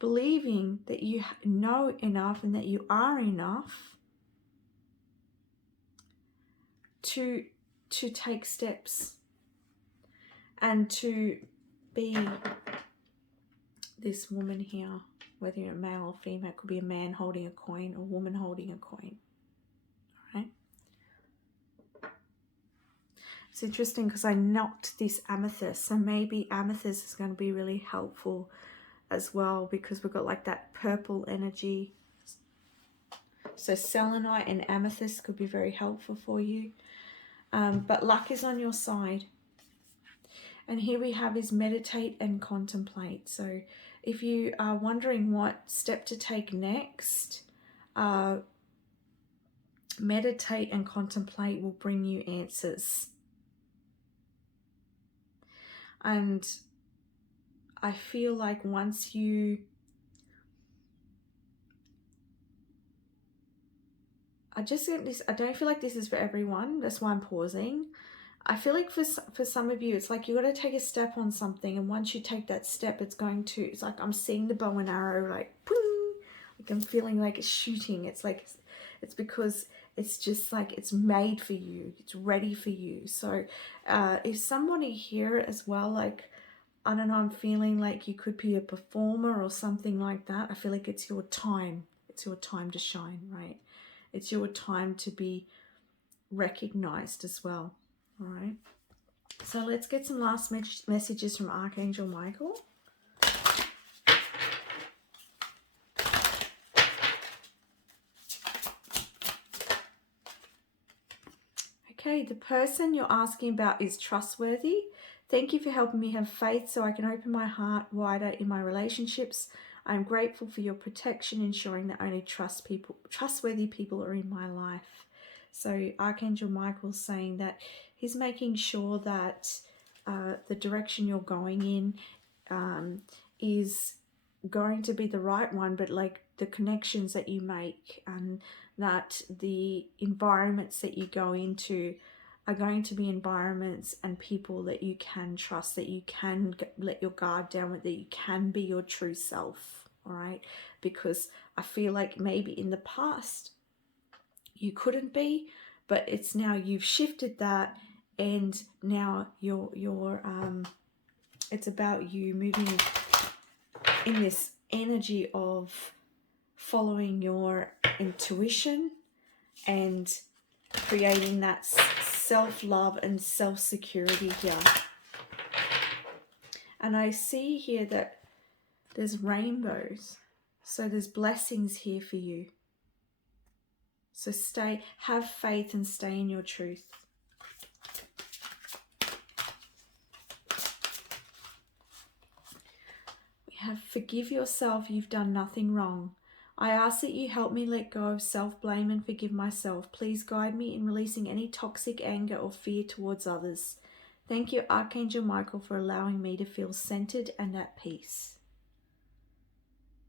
believing that you know enough and that you are enough to take steps and to be this woman here, whether you're a male or female. It could be a man holding a coin or a woman holding a coin. All right. It's interesting because I knocked this amethyst, so maybe amethyst is going to be really helpful as well, because we've got like that purple energy. So selenite and amethyst could be very helpful for you. But luck is on your side. And here we have is meditate and contemplate. So if you are wondering what step to take next, meditate and contemplate will bring you answers. And I feel like once you I don't feel like this is for everyone. That's why I'm pausing. I feel like for some of you, it's like you got to take a step on something, and once you take that step, it's like I'm seeing the bow and arrow, like boom, like I'm feeling like it's shooting. It's like it's because it's just like it's made for you, it's ready for you. So if somebody here as well, like, I don't know, I'm feeling like you could be a performer or something like that. I feel like it's your time. It's your time to shine, right? It's your time to be recognized as well. All right. So let's get some last messages from Archangel Michael. Okay, the person you're asking about is trustworthy. Thank you for helping me have faith so I can open my heart wider in my relationships. I am grateful for your protection, ensuring that only trustworthy people are in my life. So Archangel Michael's saying that he's making sure that the direction you're going in is going to be the right one, but like the connections that you make and that the environments that you go into are going to be environments and people that you can trust, that you can let your guard down with, that you can be your true self. All right, because I feel like maybe in the past you couldn't be, but it's now you've shifted that, and now you're it's about you moving in this energy of following your intuition and creating that self-love and self-security here. And I see here that there's rainbows, so there's blessings here for you. So have faith and stay in your truth. We have forgive yourself, you've done nothing wrong. I ask that you help me let go of self-blame and forgive myself. Please guide me in releasing any toxic anger or fear towards others. Thank you, Archangel Michael, for allowing me to feel centered and at peace.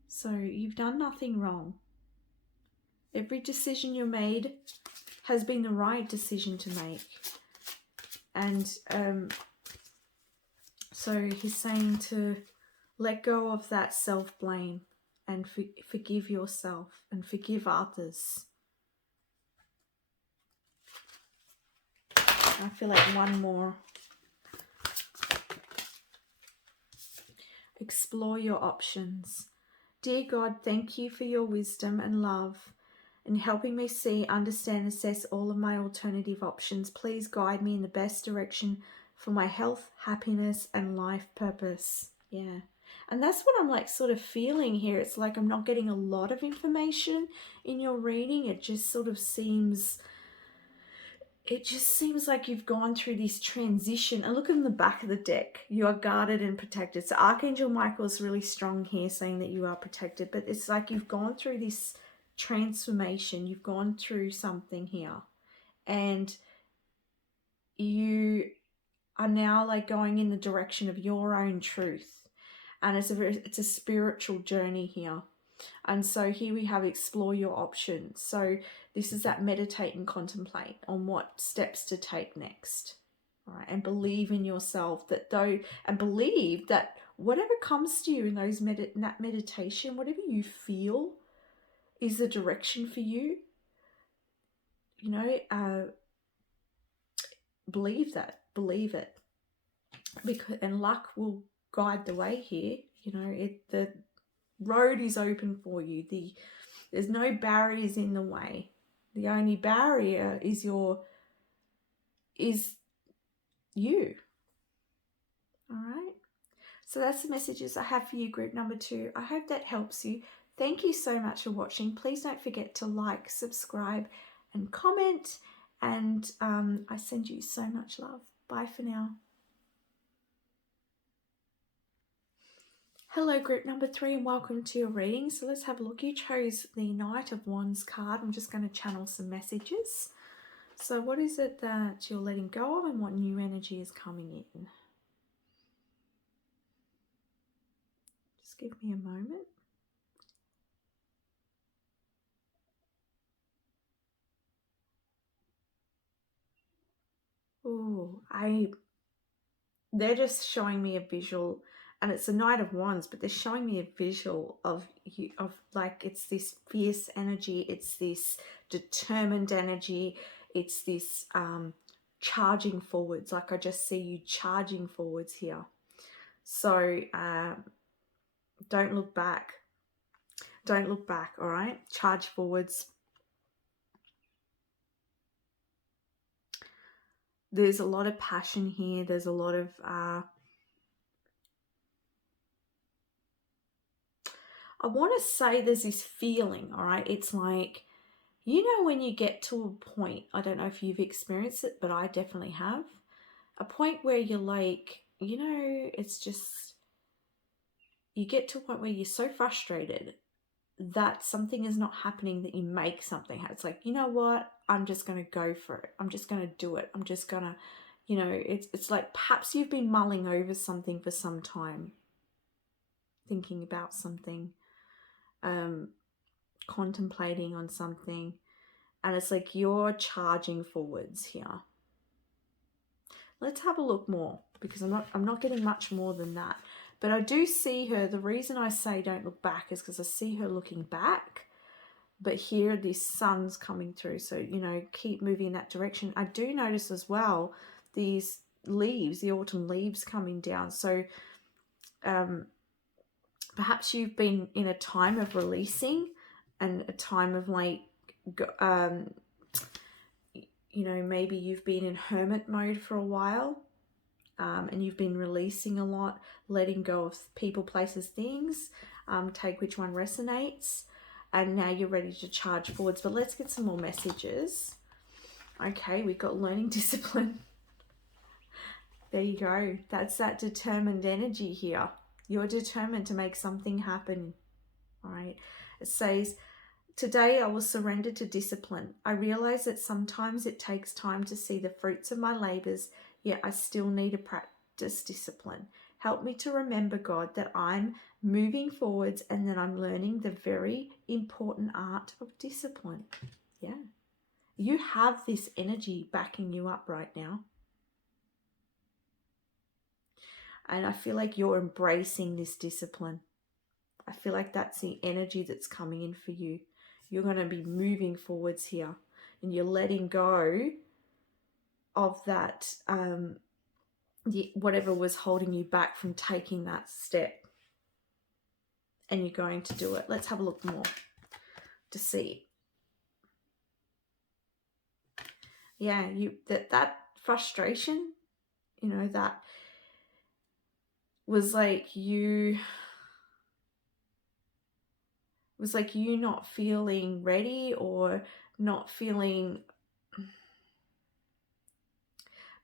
So you've done nothing wrong. Every decision you made has been the right decision to make. And so he's saying to let go of that self-blame and forgive yourself and forgive others. I feel like one more. Explore your options. Dear God, thank you for your wisdom and love in helping me see, understand, assess all of my alternative options. Please guide me in the best direction for my health, happiness, and life purpose. Yeah. And that's what I'm like sort of feeling here. It's like I'm not getting a lot of information in your reading. It just sort of seems... It just seems like you've gone through this transition. And look in the back of the deck. You are guarded and protected. So Archangel Michael is really strong here, saying that you are protected. But it's like you've gone through this transformation. You've gone through something here. And you are now like going in the direction of your own truth. And it's a spiritual journey here. And so here we have explore your options. So this is that meditate and contemplate on what steps to take next. All right, and believe in yourself and believe that whatever comes to you in that meditation, whatever you feel is the direction for you. You know, believe it, and luck will guide the way here. You know, the road is open for you. There's no barriers in the way. The only barrier is you. All right. So that's the messages I have for you, group number 2. I hope that helps you. Thank you so much for watching. Please don't forget to like, subscribe, and comment. And I send you so much love. Bye for now. Hello, group number 3, and welcome to your reading. So let's have a look. You chose the Knight of Wands card. I'm just going to channel some messages. So what is it that you're letting go of, and what new energy is coming in? Just give me a moment. Oh, they're just showing me a visual, and it's a Knight of Wands, but they're showing me a visual of you, of like, it's this fierce energy, it's this determined energy, it's this charging forwards. Like, I just see you charging forwards here. So don't look back. Don't look back, all right? Charge forwards. There's a lot of passion here. There's a lot of I want to say there's this feeling, all right? It's like, you know, when you get to a point, I don't know if you've experienced it, but I definitely have, a point where you're like, you know, it's just, you get to a point where you're so frustrated that something is not happening, that you make something happen. It's like, you know what? I'm just going to go for it. I'm just going to do it. I'm just going to, you know, it's like perhaps you've been mulling over something for some time, thinking about something, contemplating on something, and it's like you're charging forwards here. Let's have a look more, because I'm not getting much more than that. But I do see her. The reason I say don't look back is because I see her looking back. But here, this sun's coming through. So, you know, keep moving in that direction. I do notice as well these leaves, the autumn leaves coming down. So perhaps you've been in a time of releasing and a time of like, you know, maybe you've been in hermit mode for a while. And you've been releasing a lot, letting go of people, places, things. Take which one resonates. And now you're ready to charge forwards. But let's get some more messages. Okay, we've got learning discipline. There you go. That's that determined energy here. You're determined to make something happen. All right. It says, today I will surrender to discipline. I realize that sometimes it takes time to see the fruits of my labors, yet I still need to practice discipline. Help me to remember, God, that I'm moving forwards and that I'm learning the very important art of discipline. Yeah. You have this energy backing you up right now. And I feel like you're embracing this discipline. I feel like that's the energy that's coming in for you. You're going to be moving forwards here, and you're letting go of that, whatever was holding you back from taking that step, and you're going to do it. Let's have a look more to see. Yeah, that frustration, you know, that was like you not feeling ready, or not feeling,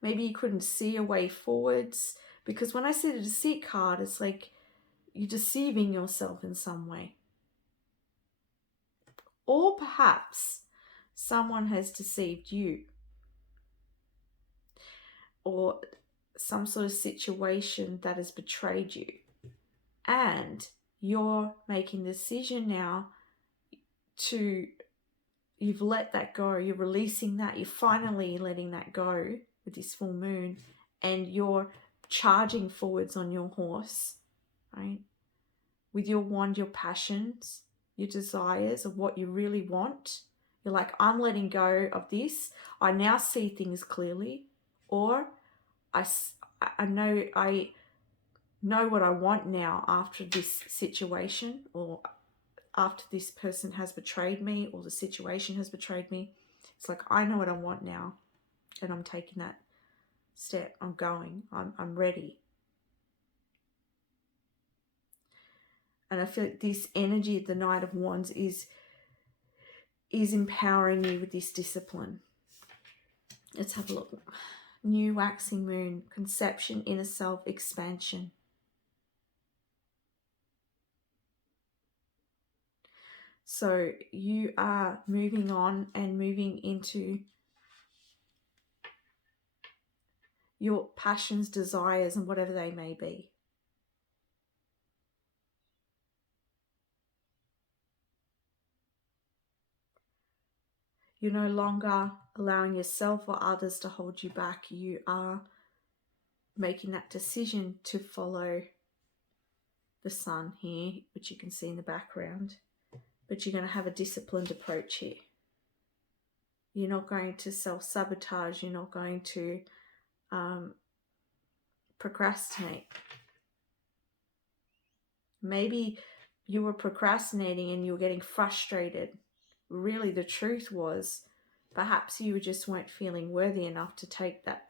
maybe you couldn't see a way forwards. Because when I see the deceit card, it's like you're deceiving yourself in some way. Or perhaps someone has deceived you, or some sort of situation that has betrayed you. And you're making the decision now to, you've let that go, you're releasing that, you're finally letting that go with this full moon, and you're charging forwards on your horse, right? With your wand, your passions, your desires of what you really want. You're like, I'm letting go of this. I now see things clearly, or I know what I want now after this situation, or after this person has betrayed me, or the situation has betrayed me. It's like, I know what I want now, and I'm taking that step. I'm going. I'm ready. And I feel like this energy of the Knight of Wands is empowering you with this discipline. Let's have a look. New waxing moon, conception, inner self, expansion. So you are moving on and moving into your passions, desires, and whatever they may be. You're no longer allowing yourself or others to hold you back. You are making that decision to follow the sun here, which you can see in the background. But you're going to have a disciplined approach here. You're not going to self-sabotage. You're not going to procrastinate. Maybe you were procrastinating and you were getting frustrated. Really, the truth was perhaps you just weren't feeling worthy enough to take that,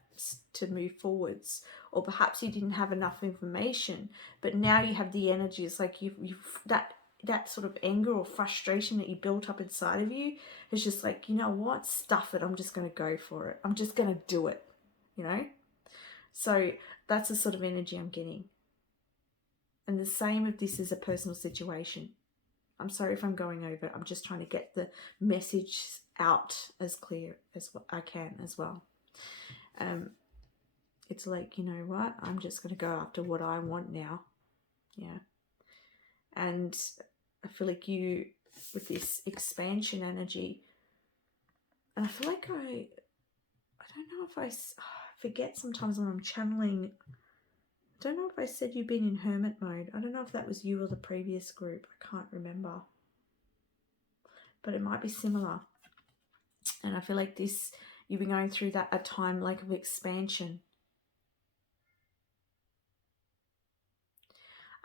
to move forwards, or perhaps you didn't have enough information, but now you have the energy. It's like you've that sort of anger or frustration that you built up inside of you is just like, you know what, stuff it, I'm just going to go for it, I'm just going to do it, you know. So that's the sort of energy I'm getting. And the same if this is a personal situation. I'm sorry if I'm going over. I'm just trying to get the message out as clear as I can as well. It's like, you know what? I'm just going to go after what I want now. Yeah. And I feel like you, with this expansion energy, and I feel like I don't know if I forget sometimes when I'm channeling. I don't know if I said you've been in hermit mode. I don't know if that was you or the previous group. I can't remember. But it might be similar. And I feel like this, you've been going through that, a time like of expansion.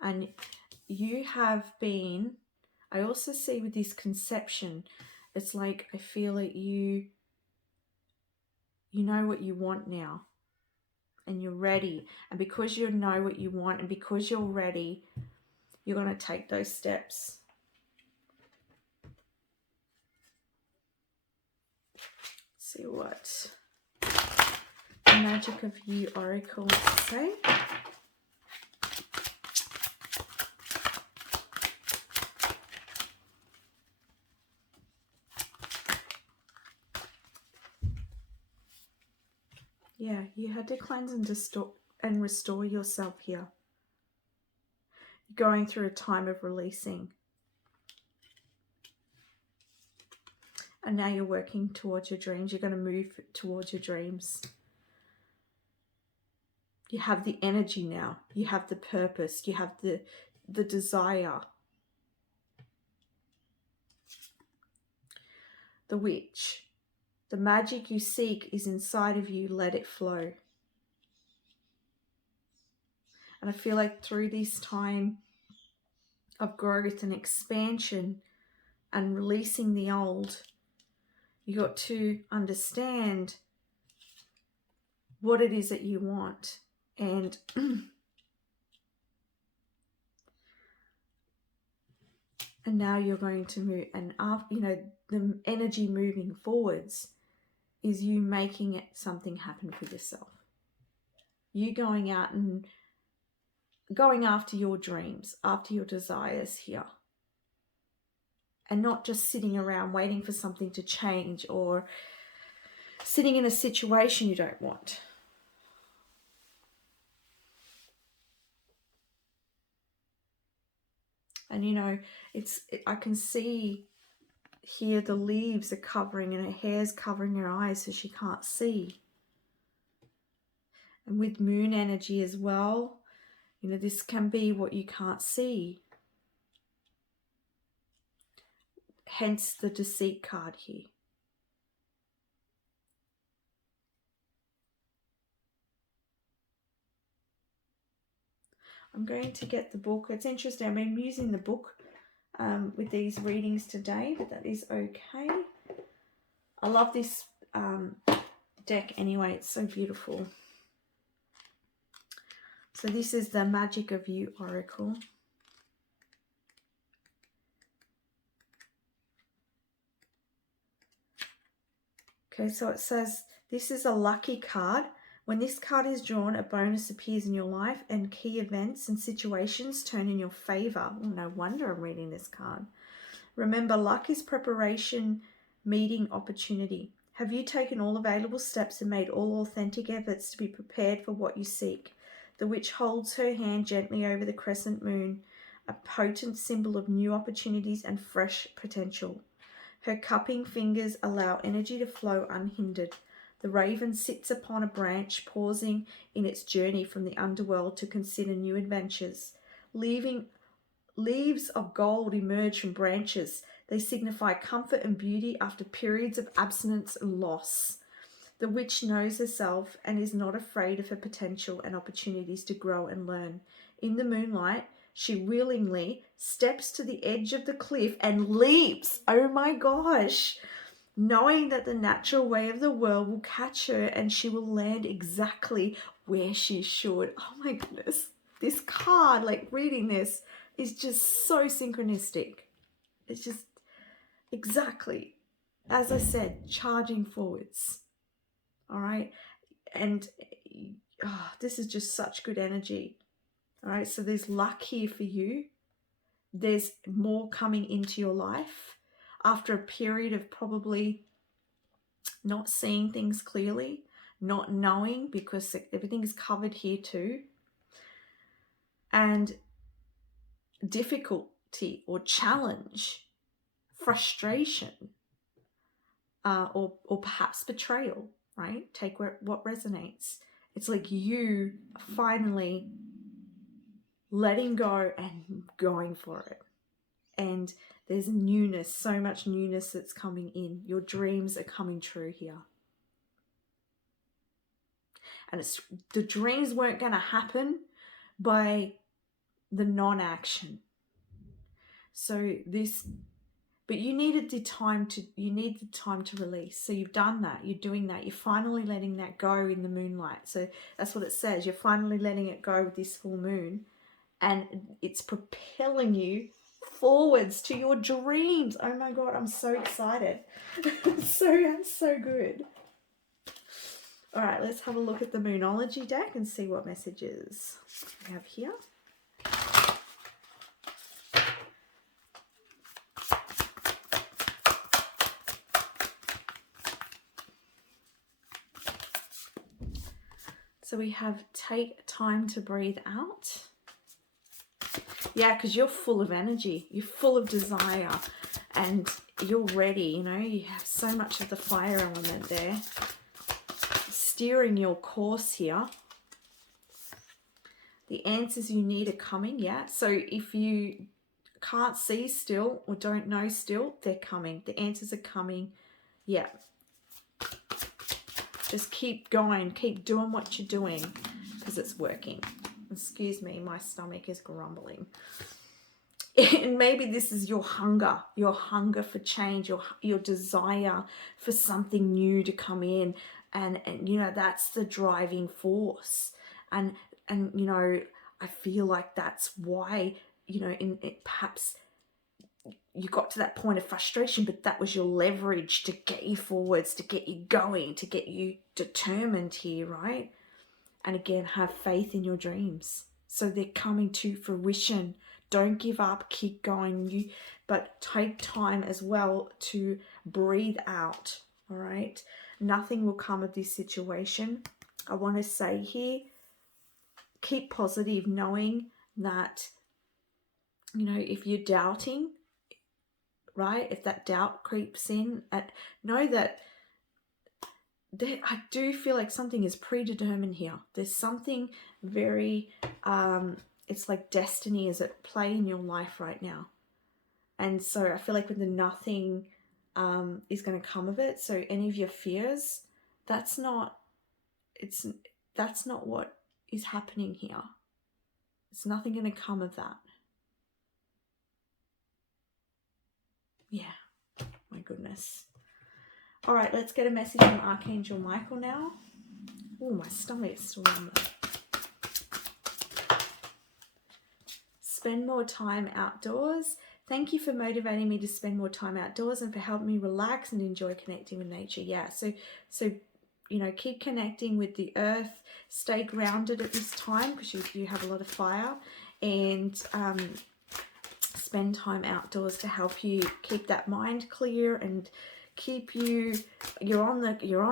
And you have been, I also see with this conception, it's like I feel like you know what you want now. And you're ready. And because you know what you want and because you're ready, you're going to take those steps. See what the Magic of You Oracle say. Yeah, you had to cleanse and restore yourself here. You're going through a time of releasing. And now you're working towards your dreams. You're going to move towards your dreams. You have the energy now. You have the purpose. You have the desire. The Witch. The magic you seek is inside of you. Let it flow. And I feel like through this time of growth and expansion and releasing the old, you got to understand what it is that you want. And and now you're going to move, and after, you know, the energy moving forwards is you making it something happen for yourself. You going out and going after your dreams, after your desires here. And not just sitting around waiting for something to change or sitting in a situation you don't want. And you know, I can see here the leaves are covering and her hair's covering her eyes so she can't see. And with moon energy as well, you know, this can be what you can't see. Hence the deceit card here. I'm going to get the book. It's interesting. I've been using the book with these readings today, but that is okay. I love this deck anyway. It's so beautiful. So this is the Magic of You Oracle. Okay, so it says this is a lucky card. When this card is drawn, a bonus appears in your life and key events and situations turn in your favor. Oh, no wonder I'm reading this card. Remember, luck is preparation, meeting opportunity. Have you taken all available steps and made all authentic efforts to be prepared for what you seek? The Witch holds her hand gently over the crescent moon, a potent symbol of new opportunities and fresh potential. Her cupping fingers allow energy to flow unhindered. The raven sits upon a branch, pausing in its journey from the underworld to consider new adventures. Leaves of gold emerge from branches. They signify comfort and beauty after periods of abstinence and loss. The witch knows herself and is not afraid of her potential and opportunities to grow and learn. In the moonlight, she willingly steps to the edge of the cliff and leaps. Oh my gosh! Knowing that the natural way of the world will catch her and she will land exactly where she should. Oh my goodness. This card, like reading this, is just so synchronistic. It's just exactly, as I said, charging forwards. All right. And this is just such good energy. All right. So there's luck here for you. There's more coming into your life after a period of probably not seeing things clearly, not knowing, because everything is covered here too. And difficulty or challenge, frustration, or perhaps betrayal, right? Take what resonates. It's like you finally letting go and going for it. And there's newness, so much newness that's coming in. Your dreams are coming true here. And the dreams weren't going to happen by the non-action. So but you need the time to release. So you've done that. You're doing that. You're finally letting that go in the moonlight. So that's what it says. You're finally letting it go with this full moon, and it's propelling you forwards to your dreams. Oh my God, I'm so excited. so good. All right, let's have a look at the Moonology deck and see what messages we have here. So we have take time to breathe out. Yeah, because you're full of energy. You're full of desire and you're ready. You know, you have so much of the fire element there. Steering your course here. The answers you need are coming, yeah. So if you can't see still or don't know still, they're coming. The answers are coming, yeah. Just keep going, keep doing what you're doing because it's working. Excuse me, my stomach is grumbling. And maybe this is your hunger for change, your desire for something new to come in. And you know, that's the driving force. And you know, I feel like that's why, you know, perhaps you got to that point of frustration, but that was your leverage to get you forwards, to get you going, to get you determined here, right? And again, have faith in your dreams. So they're coming to fruition. Don't give up, keep going. But take time as well to breathe out, all right? Nothing will come of this situation. I want to say here, keep positive, knowing that, you know, if you're doubting, right, if that doubt creeps in, know that I do feel like something is predetermined here. There's something very, it's like destiny is at play in your life right now. And so I feel like when the nothing is going to come of it, so any of your fears, that's not what is happening here. It's nothing going to come of that. Yeah, my goodness. All right, let's get a message from Archangel Michael now. Oh, my stomach's still on there. Spend more time outdoors. Thank you for motivating me to spend more time outdoors and for helping me relax and enjoy connecting with nature. Yeah, so you know, keep connecting with the earth. Stay grounded at this time because you have a lot of fire, and spend time outdoors to help you keep that mind clear and keep you're on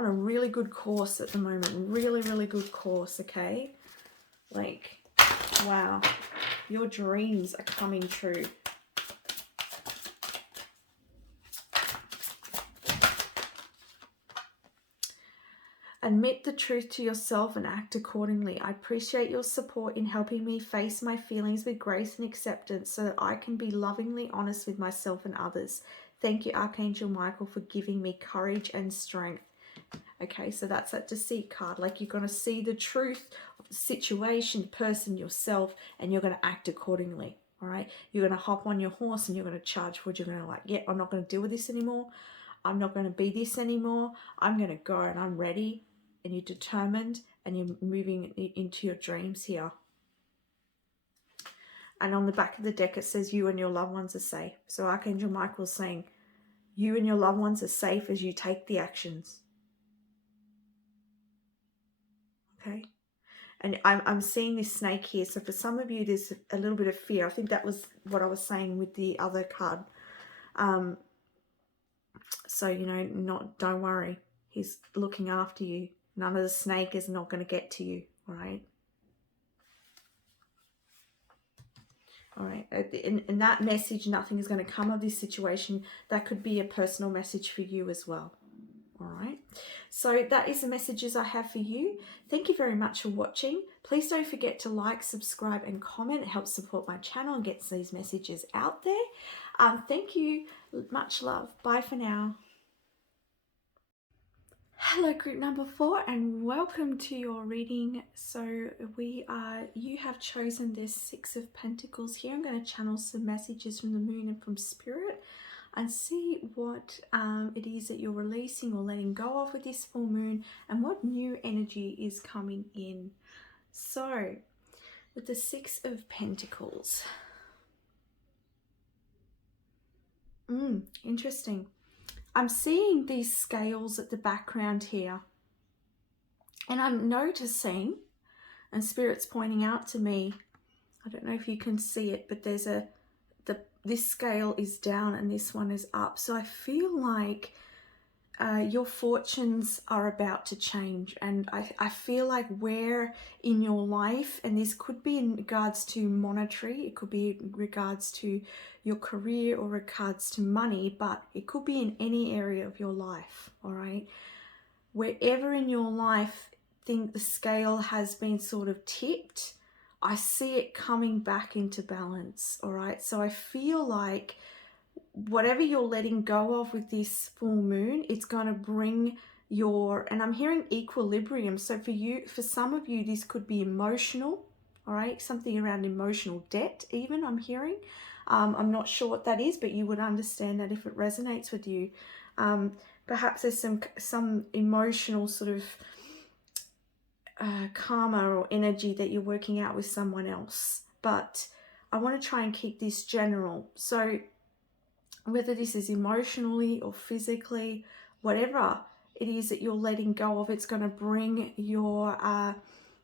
a really good course at the moment. Really good course, okay? Like, wow, your dreams are coming true. Admit the truth to yourself and act accordingly. I appreciate your support in helping me face my feelings with grace and acceptance so that I can be lovingly honest with myself and others. Thank you, Archangel Michael, for giving me courage and strength. Okay, so that's that Deceit card. Like, you're going to see the truth of the situation, the person, yourself, and you're going to act accordingly. All right, you're going to hop on your horse and you're going to charge forward. You're going to like, yeah, I'm not going to deal with this anymore. I'm not going to be this anymore. I'm going to go and I'm ready. And you're determined and you're moving into your dreams here. And on the back of the deck, it says you and your loved ones are safe. So Archangel Michael's saying you and your loved ones are safe as you take the actions. Okay. And I'm seeing this snake here. So for some of you, there's a little bit of fear. I think that was what I was saying with the other card. So, you know, don't worry. He's looking after you. None of the snake is not going to get to you. All right. All right. In that message, nothing is going to come of this situation. That could be a personal message for you as well. All right. So that is the messages I have for you. Thank you very much for watching. Please don't forget to like, subscribe, and comment. It helps support my channel and gets these messages out there. Thank you. Much love. Bye for now. Hello, group number 4, and welcome to your reading. So you have chosen this 6 of Pentacles here. I'm going to channel some messages from the moon and from spirit and see what it is that you're releasing or letting go of with this full moon and what new energy is coming in. So with the 6 of Pentacles, interesting. I'm seeing these scales at the background here, and I'm noticing, and Spirit's pointing out to me, I don't know if you can see it, but there's this scale is down and this one is up. So I feel like your fortunes are about to change, and I feel like where in your life, and this could be in regards to monetary, it could be in regards to your career or regards to money, but it could be in any area of your life. All right, wherever in your life think the scale has been sort of tipped, I see it coming back into balance. All right, so I feel like whatever you're letting go of with this full moon, it's going to bring your, and I'm hearing equilibrium. So for some of you, this could be emotional, all right, something around emotional debt even, I'm hearing. I'm not sure what that is, but you would understand that if it resonates with you. Perhaps there's some emotional sort of karma or energy that you're working out with someone else. But I want to try and keep this general. So whether this is emotionally or physically, whatever it is that you're letting go of, it's going to bring your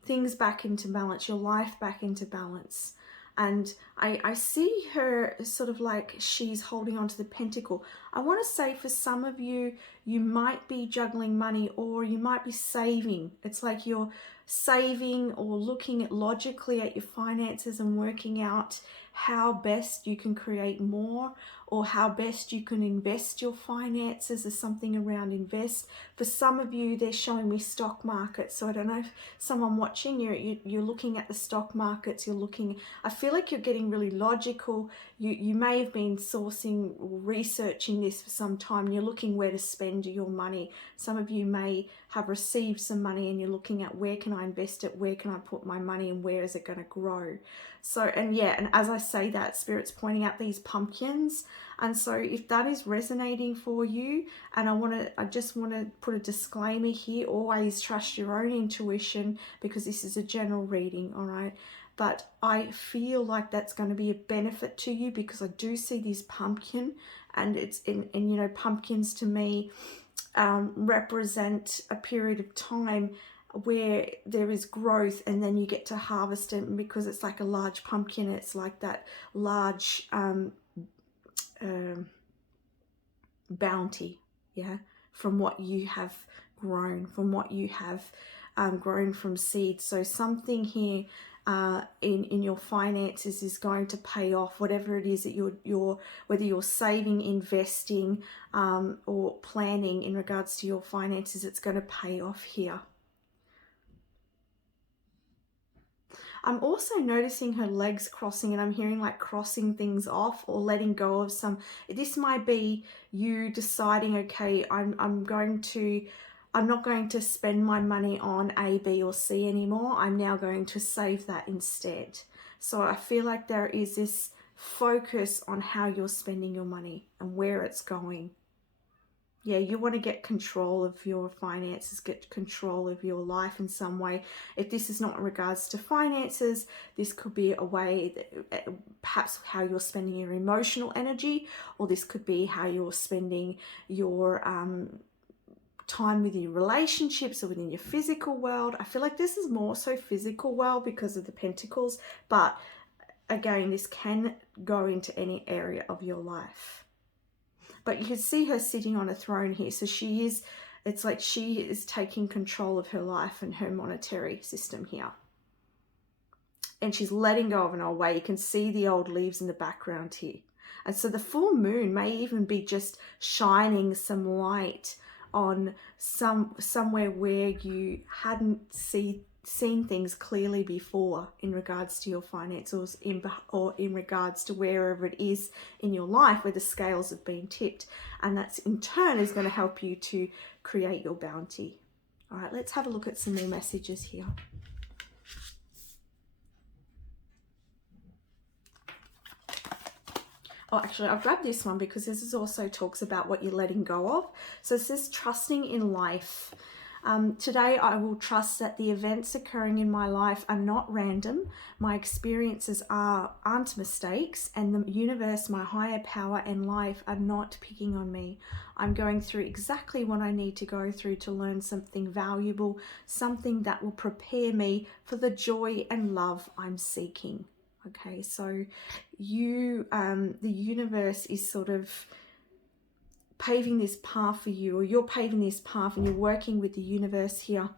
things back into balance, your life back into balance. And I see her sort of like she's holding on to the pentacle. I want to say for some of you, you might be juggling money, or you might be saving. It's like you're saving or looking at logically at your finances and working out how best you can create more, or how best you can invest your finances. There's something around invest. For some of you, they're showing me stock market. So I don't know if someone watching, you're looking at the stock markets, you're looking, I feel like you're getting really logical. You may have been sourcing or researching this for some time. You're looking where to spend your money. Some of you may have received some money and you're looking at where can I invest it, where can I put my money, and where is it going to grow. So, and yeah, and as I say that, Spirit's pointing out these pumpkins. And so if that is resonating for you, and I just want to put a disclaimer here, always trust your own intuition, because this is a general reading, all right? But I feel like that's going to be a benefit to you, because I do see this pumpkin, and it's in, and you know, pumpkins to me represent a period of time where there is growth, and then you get to harvest it. And because it's like a large pumpkin, it's like that large bounty, yeah, from what you have grown, from what you have grown from seed. So something here in your finances is going to pay off. Whatever it is that you're whether you're saving, investing, or planning in regards to your finances, it's going to pay off here. I'm also noticing her legs crossing, and I'm hearing like crossing things off or letting go of some. This might be you deciding, okay, I'm not going to spend my money on A, B, or C anymore. I'm now going to save that instead. So I feel like there is this focus on how you're spending your money and where it's going. Yeah, you want to get control of your finances, get control of your life in some way. If this is not in regards to finances, this could be a way that perhaps how you're spending your emotional energy, or this could be how you're spending your time with your relationships or within your physical world. I feel like this is more so physical world because of the pentacles, but again, this can go into any area of your life. But you can see her sitting on a throne here. So she is, it's like she is taking control of her life and her monetary system here. And she's letting go of an old way. You can see the old leaves in the background here. And so the full moon may even be just shining some light on somewhere where you hadn't seen things clearly before in regards to your finances, or in regards to wherever it is in your life where the scales have been tipped, and that's in turn is going to help you to create your bounty. All right, let's have a look at some more messages here. Oh, actually, I've grabbed this one because this is also talks about what you're letting go of. So it says trusting in life. Today, I will trust that the events occurring in my life are not random. My experiences aren't mistakes, and the universe, my higher power, and life are not picking on me. I'm going through exactly what I need to go through to learn something valuable, something that will prepare me for the joy and love I'm seeking. Okay, so you, the universe is sort of paving this path for you, or you're paving this path and you're working with the universe here,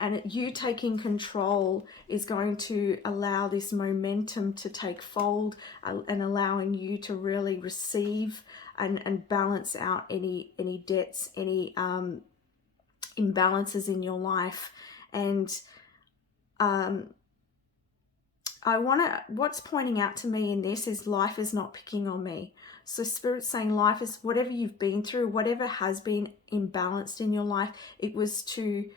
and you taking control is going to allow this momentum to take fold, and allowing you to really receive and balance out any debts, any imbalances in your life. And what's pointing out to me in this is life is not picking on me. So Spirit's saying life is whatever you've been through, whatever has been imbalanced in your life, it was to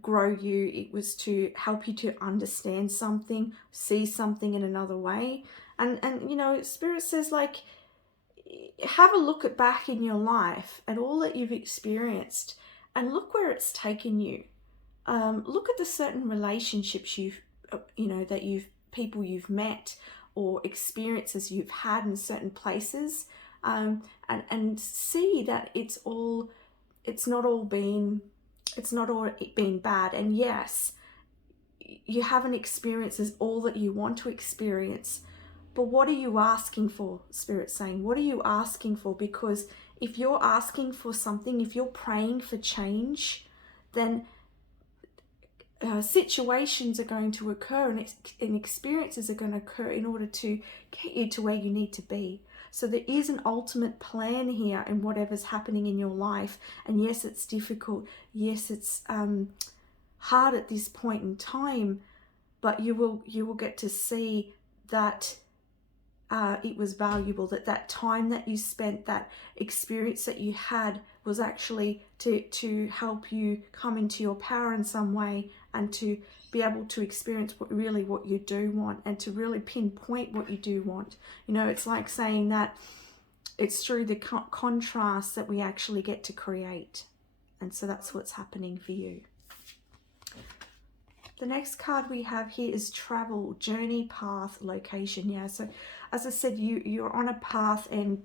grow you. It was to help you to understand something, see something in another way. And you know, Spirit says, like, have a look back in your life at all that you've experienced and look where it's taken you. Look at the certain relationships people you've met, or experiences you've had in certain places, and see that it's not all been bad. And yes, you haven't experienced all that you want to experience, but what are you asking for? Spirit's saying, what are you asking for? Because if you're asking for something, if you're praying for change, then situations are going to occur, and experiences are going to occur in order to get you to where you need to be. So there is an ultimate plan here in whatever's happening in your life. And yes, it's difficult. Yes, it's hard at this point in time, but you will get to see that it was valuable, that time that you spent, that experience that you had was actually to help you come into your power in some way, and to be able to experience what you do want, and to really pinpoint what you do want. You know, it's like saying that it's through the contrast that we actually get to create. And so that's what's happening for you. The next card we have here is travel, journey, path, location. Yeah, so as I said, you're on a path, and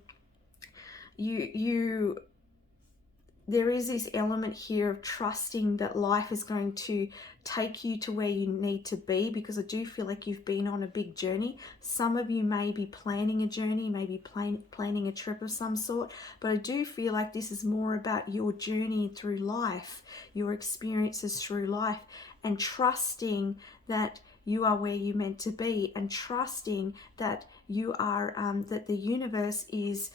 there is this element here of trusting that life is going to take you to where you need to be, because I do feel like you've been on a big journey. Some of you may be planning a journey, maybe planning a trip of some sort, but I do feel like this is more about your journey through life, your experiences through life, and trusting that you are where you're meant to be, and trusting that you are, that the universe is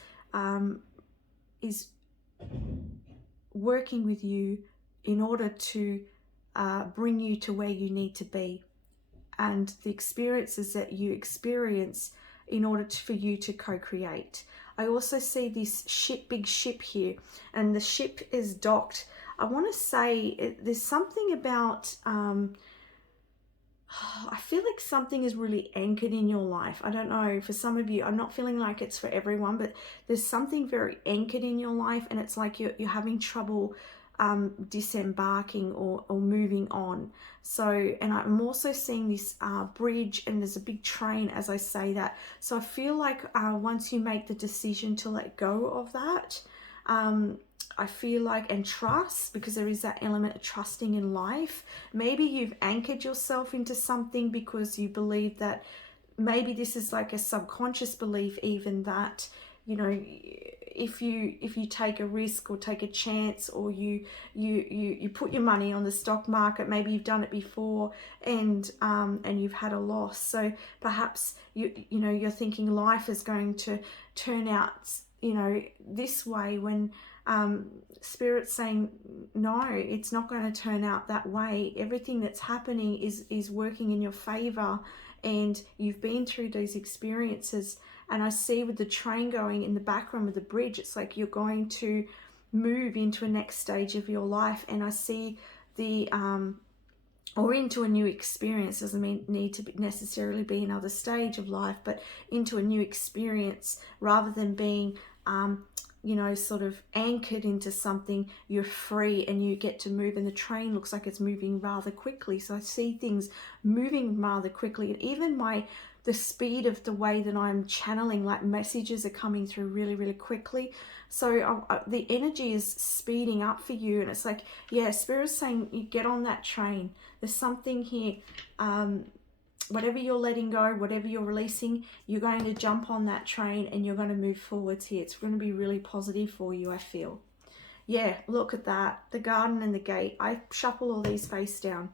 working with you in order to bring you to where you need to be, and the experiences that you experience in order for you to co-create. I also see this big ship here, and the ship is docked. I want to say there's something about, I feel like something is really anchored in your life. I don't know, for some of you, I'm not feeling like it's for everyone, but there's something very anchored in your life, and it's like you're having trouble disembarking or moving on. So, and I'm also seeing this bridge, and there's a big train as I say that. So I feel like once you make the decision to let go of that, I feel like, and trust, because there is that element of trusting in life. Maybe you've anchored yourself into something because you believe that, maybe this is like a subconscious belief even, that, you know, if you take a risk or take a chance, or you put your money on the stock market, maybe you've done it before, and you've had a loss. So perhaps you're thinking life is going to turn out, this way, when Spirit's saying no, it's not going to turn out that way. Everything that's happening is working in your favor, and you've been through those experiences. And I see with the train going in the background with the bridge, it's like you're going to move into a next stage of your life. And I see the or into a new experience. Doesn't need to necessarily be another stage of life, but into a new experience, rather than being sort of anchored into something. You're free and you get to move, and the train looks like it's moving rather quickly. So I see things moving rather quickly, and even the speed of the way that I'm channeling, like messages are coming through really, really quickly. So the energy is speeding up for you, and it's like, yeah, Spirit's saying you get on that train. There's something here. Whatever you're letting go, whatever you're releasing, you're going to jump on that train and you're going to move forwards here. It's going to be really positive for you, I feel. Yeah, look at that. The garden and the gate. I shuffle all these face down.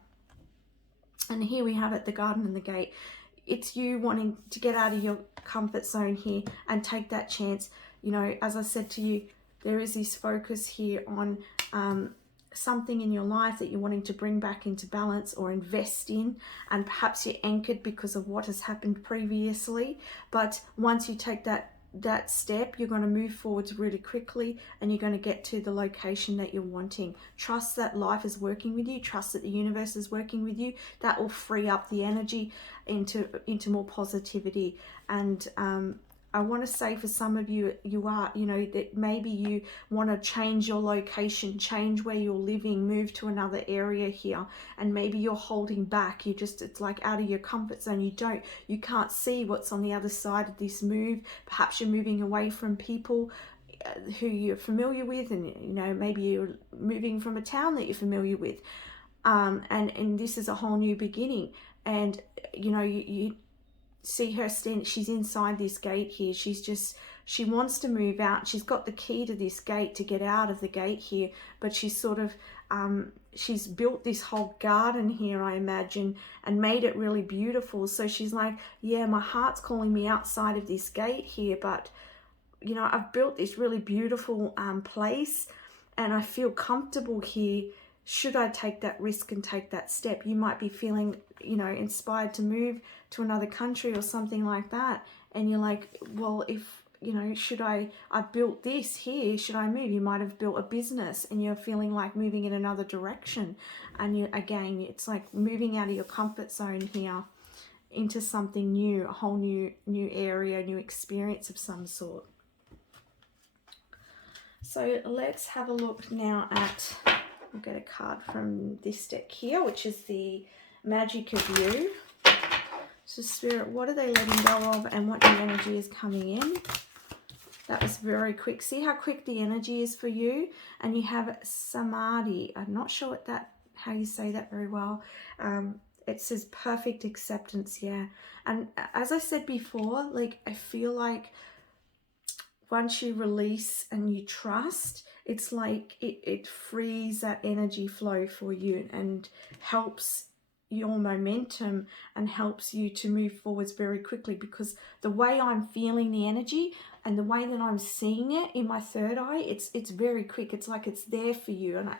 And here we have it, the garden and the gate. It's you wanting to get out of your comfort zone here and take that chance. As I said to you, there is this focus here on something in your life that you're wanting to bring back into balance or invest in, and perhaps you're anchored because of what has happened previously. But once you take that step, you're going to move forwards really quickly, and you're going to get to the location that you're wanting. Trust that life is working with you. Trust that the universe is working with you. That will free up the energy into more positivity. And I want to say, for some of you, that maybe you want to change your location, change where you're living, move to another area here, and maybe you're holding back. It's like out of your comfort zone. You can't see what's on the other side of this move. Perhaps you're moving away from people who you're familiar with, and maybe you're moving from a town that you're familiar with, and this is a whole new beginning. And you see her stand, she's inside this gate here. She wants to move out. She's got the key to this gate to get out of the gate here, but she's sort of she's built this whole garden here, I imagine, and made it really beautiful. So she's like, yeah, my heart's calling me outside of this gate here, but I've built this really beautiful place, and I feel comfortable here. Should I take that risk and take that step? You might be feeling, inspired to move to another country or something like that. And you're like, well, if, I've built this here, should I move? You might have built a business and you're feeling like moving in another direction. And it's like moving out of your comfort zone here into something new, a whole new area, new experience of some sort. So let's have a look now at, we'll get a card from this deck here, which is the Magic of You. So Spirit, what are they letting go of, and what new energy is coming in? That was very quick. See how quick the energy is for you? And you have Samadhi. I'm not sure how you say that very well. It says perfect acceptance, yeah. And as I said before, like, I feel like once you release and you trust, it's like it frees that energy flow for you and helps your momentum and helps you to move forwards very quickly, because the way I'm feeling the energy and the way that I'm seeing it in my third eye, it's very quick. It's like it's there for you. And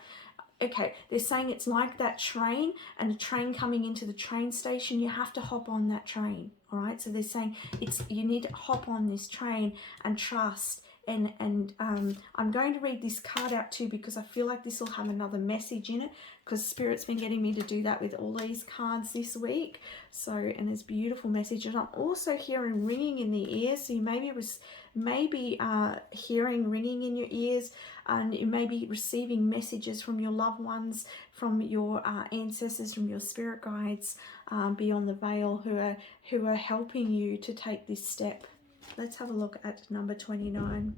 okay, they're saying it's like that train, and a train coming into the train station, you have to hop on that train. All right, so they're saying you need to hop on this train and trust. And I'm going to read this card out too, because I feel like this will have another message in it, because Spirit's been getting me to do that with all these cards this week. So, and there's beautiful messages. I'm also hearing ringing in the ears, so you maybe hearing ringing in your ears, and you may be receiving messages from your loved ones, from your ancestors, from your spirit guides beyond the veil, who are helping you to take this step. Let's have a look at number 29.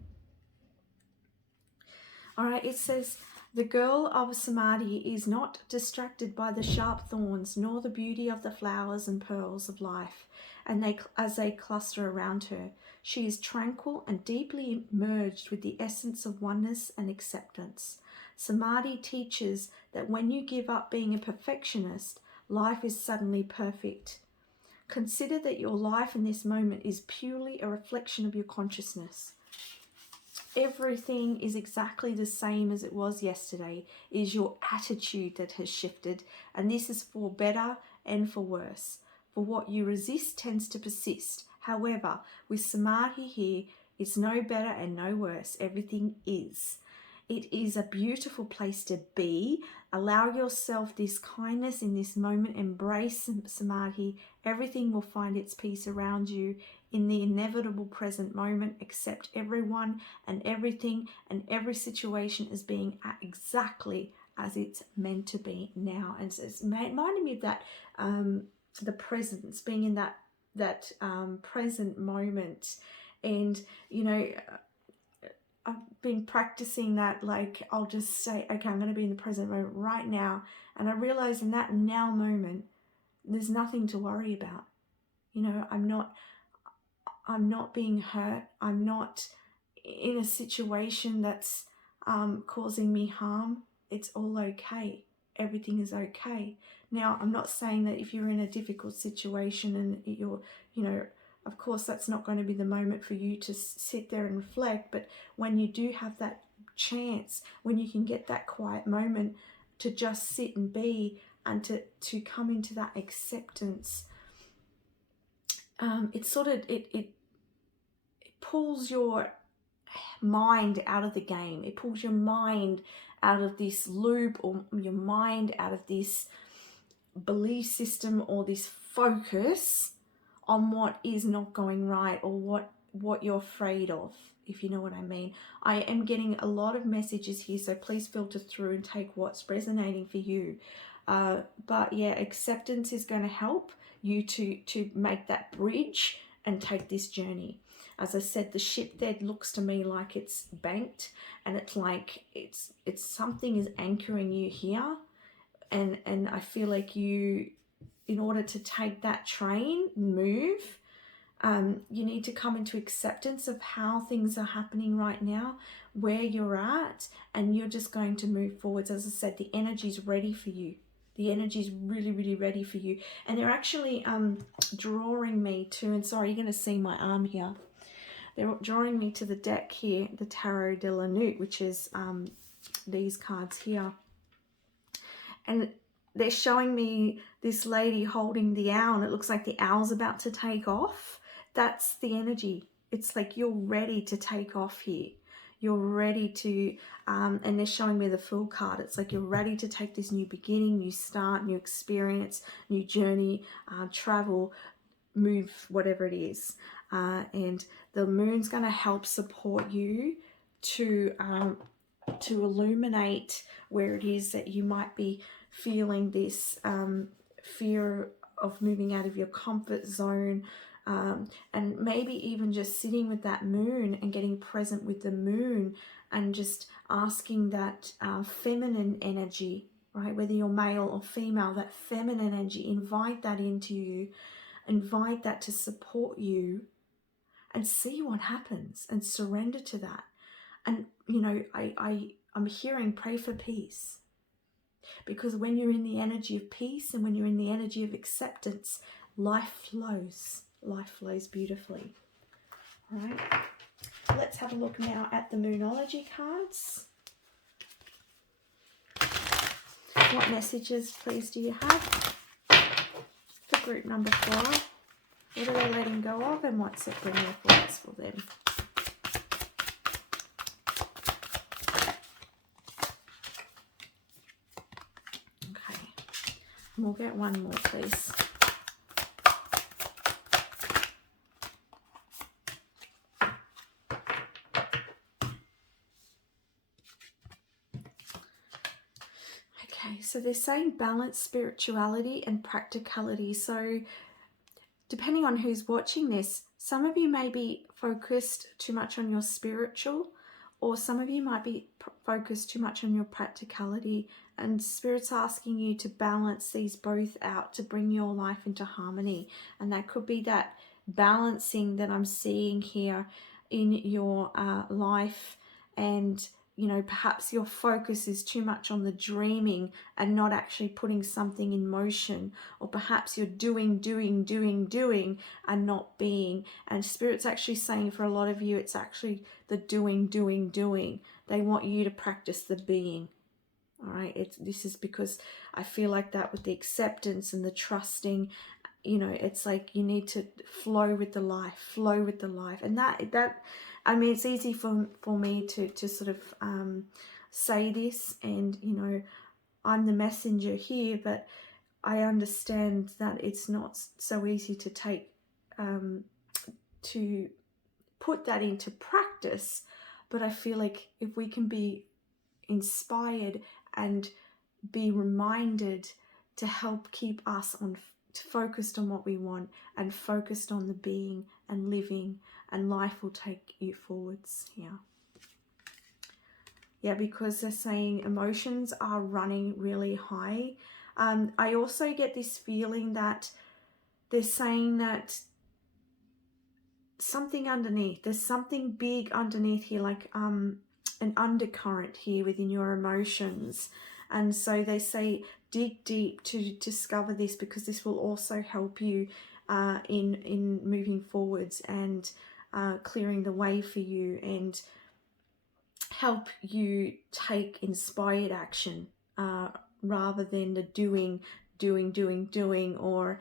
All right, it says, the girl of Samadhi is not distracted by the sharp thorns, nor the beauty of the flowers and pearls of life, and as they cluster around her. She is tranquil and deeply merged with the essence of oneness and acceptance. Samadhi teaches that when you give up being a perfectionist, life is suddenly perfect. Consider that your life in this moment is purely a reflection of your consciousness. Everything is exactly the same as it was yesterday. It is your attitude that has shifted, and this is for better and for worse. For what you resist tends to persist. However, with Samadhi here, it's no better and no worse. Everything is. It is a beautiful place to be. Allow yourself this kindness in this moment. Embrace Samadhi. Everything will find its peace around you in the inevitable present moment. Accept everyone and everything and every situation as being exactly as it's meant to be now. And so it's reminding me of that, the presence, being in that present moment. And, you know, I've been practicing that, like I'll just say, okay, I'm going to be in the present moment right now. And I realize in that now moment, there's nothing to worry about. You know, I'm not being hurt. I'm not in a situation that's causing me harm. It's all okay. Everything is okay. Now, I'm not saying that if you're in a difficult situation and you're, you know, of course, that's not going to be the moment for you to sit there and reflect. But when you do have that chance, when you can get that quiet moment to just sit and be, and to come into that acceptance, it pulls your mind out of the game. It pulls your mind out of this loop, or your mind out of this belief system, or this focus on what is not going right, or what you're afraid of, if you know what I mean. I am getting a lot of messages here, so please filter through and take what's resonating for you. But yeah, acceptance is going to help you to make that bridge and take this journey. As I said, the ship there looks to me like it's banked, and it's like it's something is anchoring you here, and I feel like you, in order to take that train, move, you need to come into acceptance of how things are happening right now, where you're at, and you're just going to move forwards. As I said, the energy's ready for you. The energy's really, really ready for you. And they're actually drawing me to, and sorry, you're going to see my arm here. They're drawing me to the deck here, the Tarot de la Nuit, which is these cards here. And they're showing me this lady holding the owl, and it looks like the owl's about to take off. That's the energy. It's like you're ready to take off here. You're ready to, and they're showing me the Fool card. It's like you're ready to take this new beginning, new start, new experience, new journey, travel, move, whatever it is. And the moon's going to help support you to illuminate where it is that you might be feeling this fear of moving out of your comfort zone, and maybe even just sitting with that moon and getting present with the moon, and just asking that feminine energy, right, whether you're male or female, that feminine energy, invite that into you, invite that to support you, and see what happens, and surrender to that. And you know, I'm hearing, pray for peace. Because when you're in the energy of peace and when you're in the energy of acceptance, life flows. Life flows beautifully. All right. Let's have a look now at the Moonology cards. What messages, please, do you have for group number 4? What are they letting go of and what's it bringing forwards for them? Okay. And we'll get one more, please. Okay, so they're saying balance spirituality and practicality. So depending on who's watching this, some of you may be focused too much on your spiritual, or some of you might be focused too much on your practicality, and Spirit's asking you to balance these both out to bring your life into harmony. And that could be that balancing that I'm seeing here in your life. And you know, perhaps your focus is too much on the dreaming and not actually putting something in motion, or perhaps you're doing and not being. And Spirit's actually saying for a lot of you, it's actually the doing. They want you to practice the being. All right, this is because I feel like that with the acceptance and the trusting, you know, it's like you need to flow with the life, and that I mean, it's easy for me to sort of say this, and you know, I'm the messenger here, but I understand that it's not so easy to take to put that into practice. But I feel like if we can be inspired and be reminded to help keep us on focused on what we want and focused on the being and living, and life will take you forwards here. Yeah, because they're saying emotions are running really high. I also get this feeling that they're saying that something underneath, there's something big underneath here, like an undercurrent here within your emotions. And so they say dig deep to discover this, because this will also help you in moving forwards and clearing the way for you, and help you take inspired action rather than the doing, or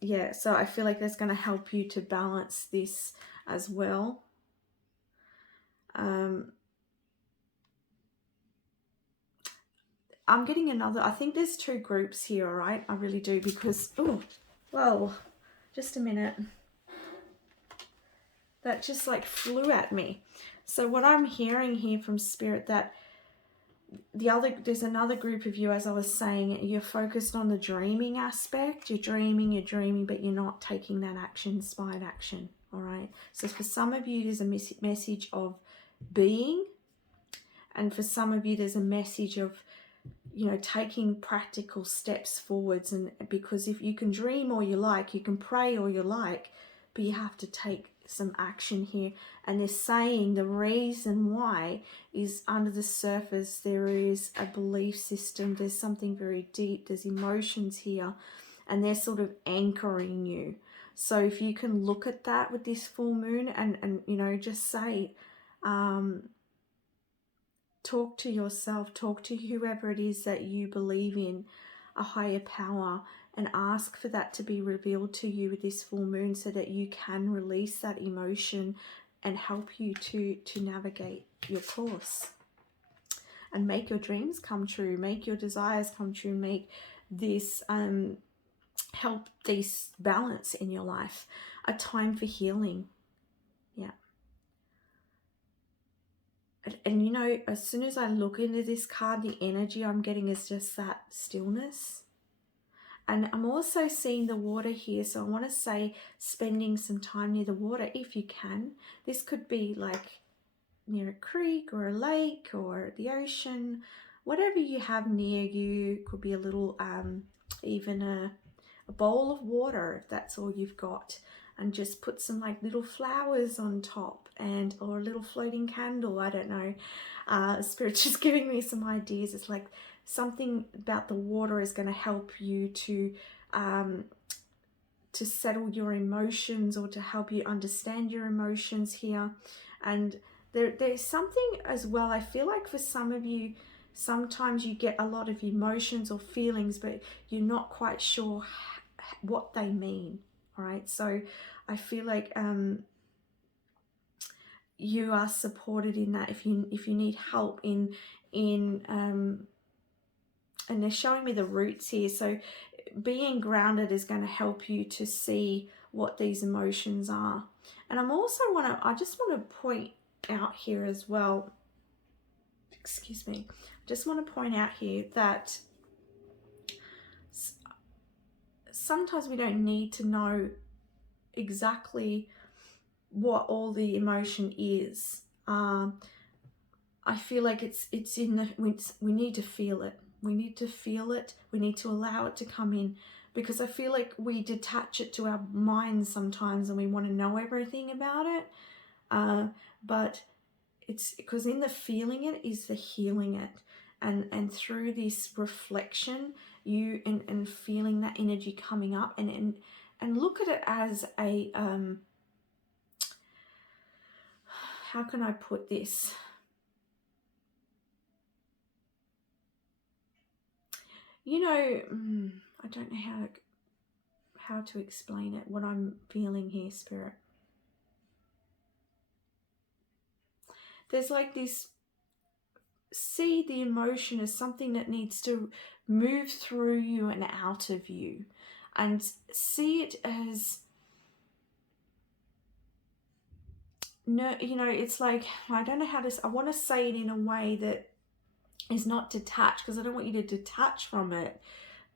yeah. So I feel like that's going to help you to balance this as well. I'm getting another, I think there's 2 groups here, all right? I really do, because, oh, whoa, just a minute. That just like flew at me. So what I'm hearing here from Spirit, that there's another group of you, as I was saying, you're focused on the dreaming aspect. You're dreaming, but you're not taking that action, inspired action, all right? So for some of you, there's a message of being, and for some of you, there's a message of, you know, taking practical steps forwards. And because if you can dream all you like, you can pray all you like, but you have to take some action here. And they're saying the reason why is under the surface there is a belief system, there's something very deep, there's emotions here, and they're sort of anchoring you. So if you can look at that with this full moon and you know, just say, talk to yourself, talk to whoever it is that you believe in, a higher power, and ask for that to be revealed to you with this full moon, so that you can release that emotion and help you to navigate your course and make your dreams come true, make your desires come true, make this help this balance in your life, a time for healing. Yeah. And you know, as soon as I look into this card, the energy I'm getting is just that stillness. And I'm also seeing the water here. So I want to say spending some time near the water if you can. This could be like near a creek or a lake or the ocean. Whatever you have near you. Could be a little, even a bowl of water if that's all you've got. and just put some like little flowers on top, and or a little floating candle. I don't know. Spirit's just giving me some ideas. It's like something about the water is going to help you to settle your emotions, or to help you understand your emotions here. And there's something as well, I feel like for some of you, sometimes you get a lot of emotions or feelings, but you're not quite sure what they mean. All right, so I feel like you are supported in that. If you need help in and they're showing me the roots here, so being grounded is going to help you to see what these emotions are. And I just want to point out here as well, excuse me, just want to point out here that sometimes we don't need to know exactly what all the emotion is. I feel like it's in the, we need to feel it. We need to feel it. We need to allow it to come in, because I feel like we detach it to our minds sometimes and we want to know everything about it. But it's because in the feeling it is the healing it. And through this reflection, you and feeling that energy coming up, and look at it as a, how can I put this? You know, I don't know how to explain it, what I'm feeling here, Spirit. There's like this, see the emotion as something that needs to move through you and out of you, and see it as, no, you know, it's like, I don't know how to, I want to say it in a way that is not detached, because I don't want you to detach from it,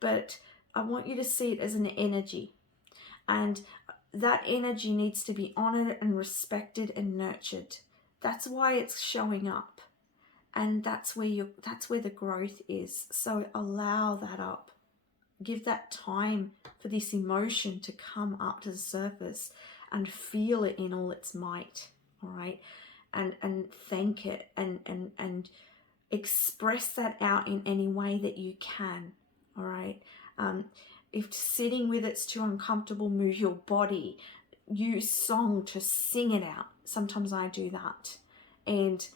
but I want you to see it as an energy, and that energy needs to be honored and respected and nurtured. That's why it's showing up, and that's where the growth is. So allow that up. Give that time for this emotion to come up to the surface, and feel it in all its might. All right, and thank it, and express that out in any way that you can. All right. If sitting with it's too uncomfortable, move your body. Use song to sing it out. Sometimes I do that, and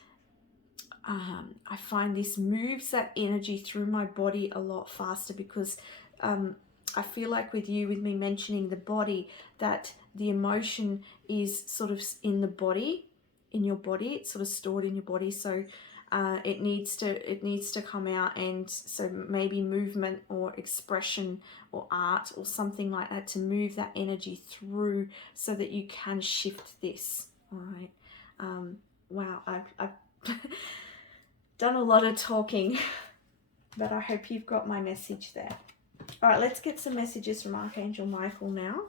I find this moves that energy through my body a lot faster, because I feel like with me mentioning the body, that the emotion is sort of in the body, in your body. It's sort of stored in your body, so it needs to come out. And so maybe movement or expression or art or something like that to move that energy through, so that you can shift this. All right. Wow, I've done a lot of talking, but I hope you've got my message there. All right, let's get some messages from Archangel Michael now.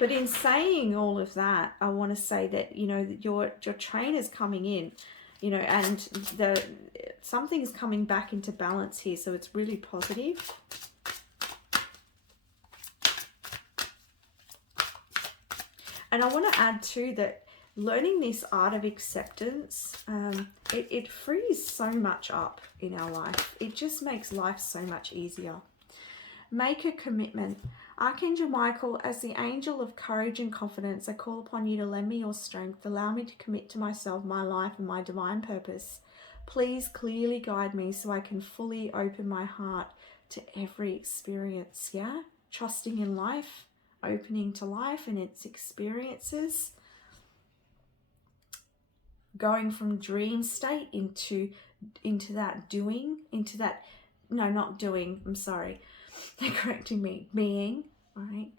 But in saying all of that, I want to say that, you know, that your train is coming in, you know, and something's coming back into balance here, so it's really positive. And I want to add too that learning this art of acceptance, it frees so much up in our life. It just makes life so much easier. Make a commitment. Archangel Michael, as the angel of courage and confidence, I call upon you to lend me your strength. Allow me to commit to myself, my life, and my divine purpose. Please clearly guide me so I can fully open my heart to every experience, yeah? Trusting in life, opening to life and its experiences. Going from dream state into that doing, into that, no, not doing, I'm sorry, they're correcting me, being, all right?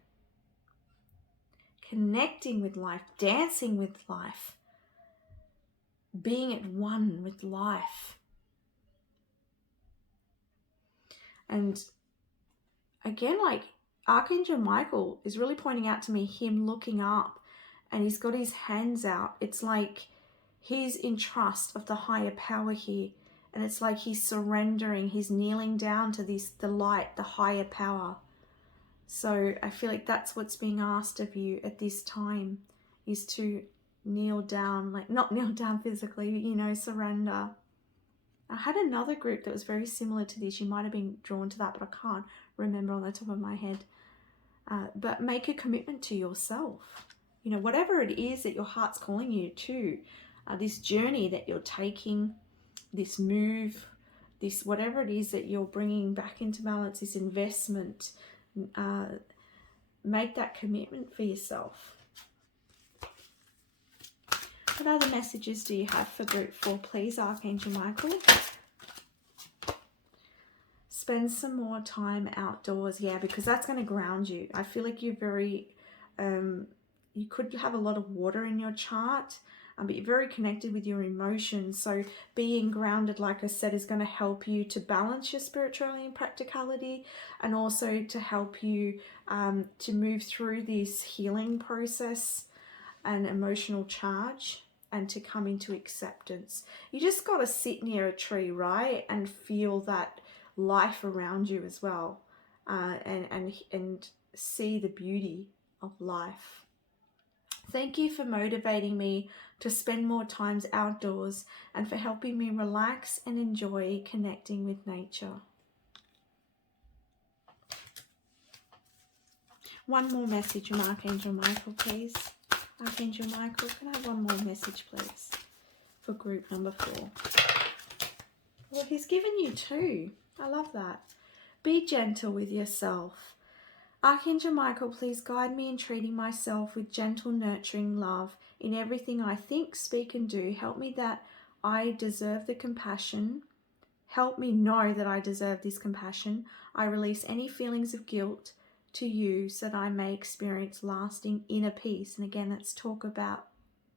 Connecting with life, dancing with life, being at one with life. And again, like Archangel Michael is really pointing out to me him looking up, and he's got his hands out. It's like he's in trust of the higher power here. And it's like he's surrendering, he's kneeling down to the light, the higher power. So I feel like that's what's being asked of you at this time, is to kneel down, like not kneel down physically, you know, surrender. I had another group that was very similar to this. You might have been drawn to that, but I can't remember on the top of my head. But make a commitment to yourself. You know, whatever it is that your heart's calling you to, this journey that you're taking, this move, this whatever it is that you're bringing back into balance, this investment, make that commitment for yourself. What other messages do you have for group 4, please, Archangel Michael? Spend some more time outdoors. Yeah, because that's going to ground you. I feel like you're very, you could have a lot of water in your chart, but you're very connected with your emotions. So being grounded, like I said, is going to help you to balance your spirituality and practicality, and also to help you to move through this healing process and emotional charge, and to come into acceptance. You just got to sit near a tree, right, and feel that life around you as well, and see the beauty of life. Thank you for motivating me to spend more times outdoors, and for helping me relax and enjoy connecting with nature. One more message from Archangel Michael, please. Archangel Michael, can I have one more message, please, for group number 4? Well, he's given you 2. I love that. Be gentle with yourself. Archangel Michael, please guide me in treating myself with gentle, nurturing love in everything I think, speak, and do. Help me that I deserve the compassion. Help me know that I deserve this compassion. I release any feelings of guilt to you so that I may experience lasting inner peace. And again, let's talk about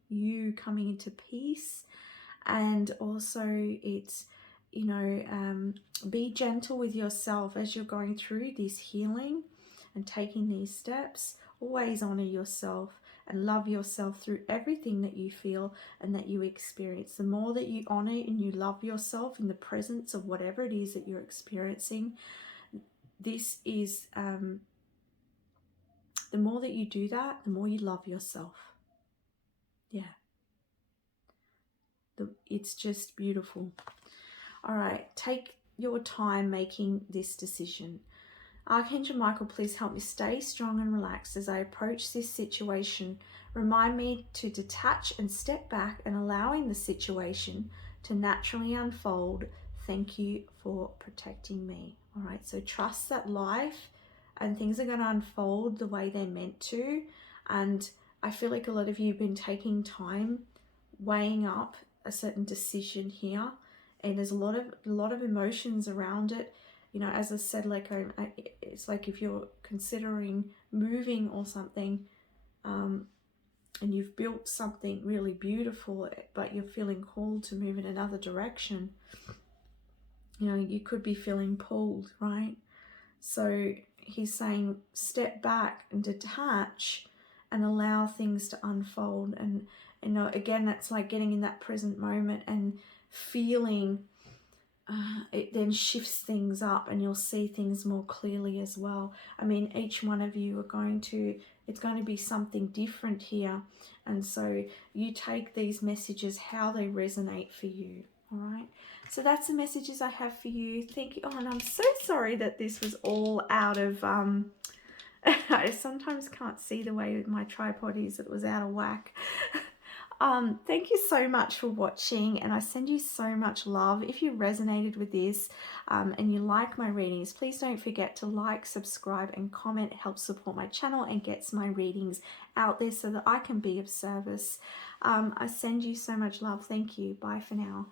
you coming into peace. And also it's, you know, be gentle with yourself as you're going through this healing and taking these steps. Always honor yourself and love yourself through everything that you feel and that you experience. The more that you honor and you love yourself in the presence of whatever it is that you're experiencing, this is the more that you do that, the more you love yourself. Yeah. It's just beautiful. All right, take your time making this decision. Archangel Michael, please help me stay strong and relaxed as I approach this situation. Remind me to detach and step back and allowing the situation to naturally unfold. Thank you for protecting me. All right, so trust that life and things are going to unfold the way they're meant to. And I feel like a lot of you have been taking time weighing up a certain decision here, and there's a lot of emotions around it. You know, as I said, like it's like if you're considering moving or something, and you've built something really beautiful, but you're feeling called to move in another direction, you know, you could be feeling pulled, right? So he's saying step back and detach and allow things to unfold. And you know, again, that's like getting in that present moment and feeling. It then shifts things up, and you'll see things more clearly as well. I mean, each one of you are going to, it's going to be something different here. And so you take these messages how they resonate for you. All right. So that's the messages I have for you. Thank you. Oh, and I'm so sorry that this was all out of, I sometimes can't see the way my tripod is. It was out of whack. Thank you so much for watching, and I send you so much love. If you resonated with this and you like my readings, please don't forget to like, subscribe, and comment. It helps support my channel and gets my readings out there so that I can be of service. I send you so much love. Thank you. Bye for now.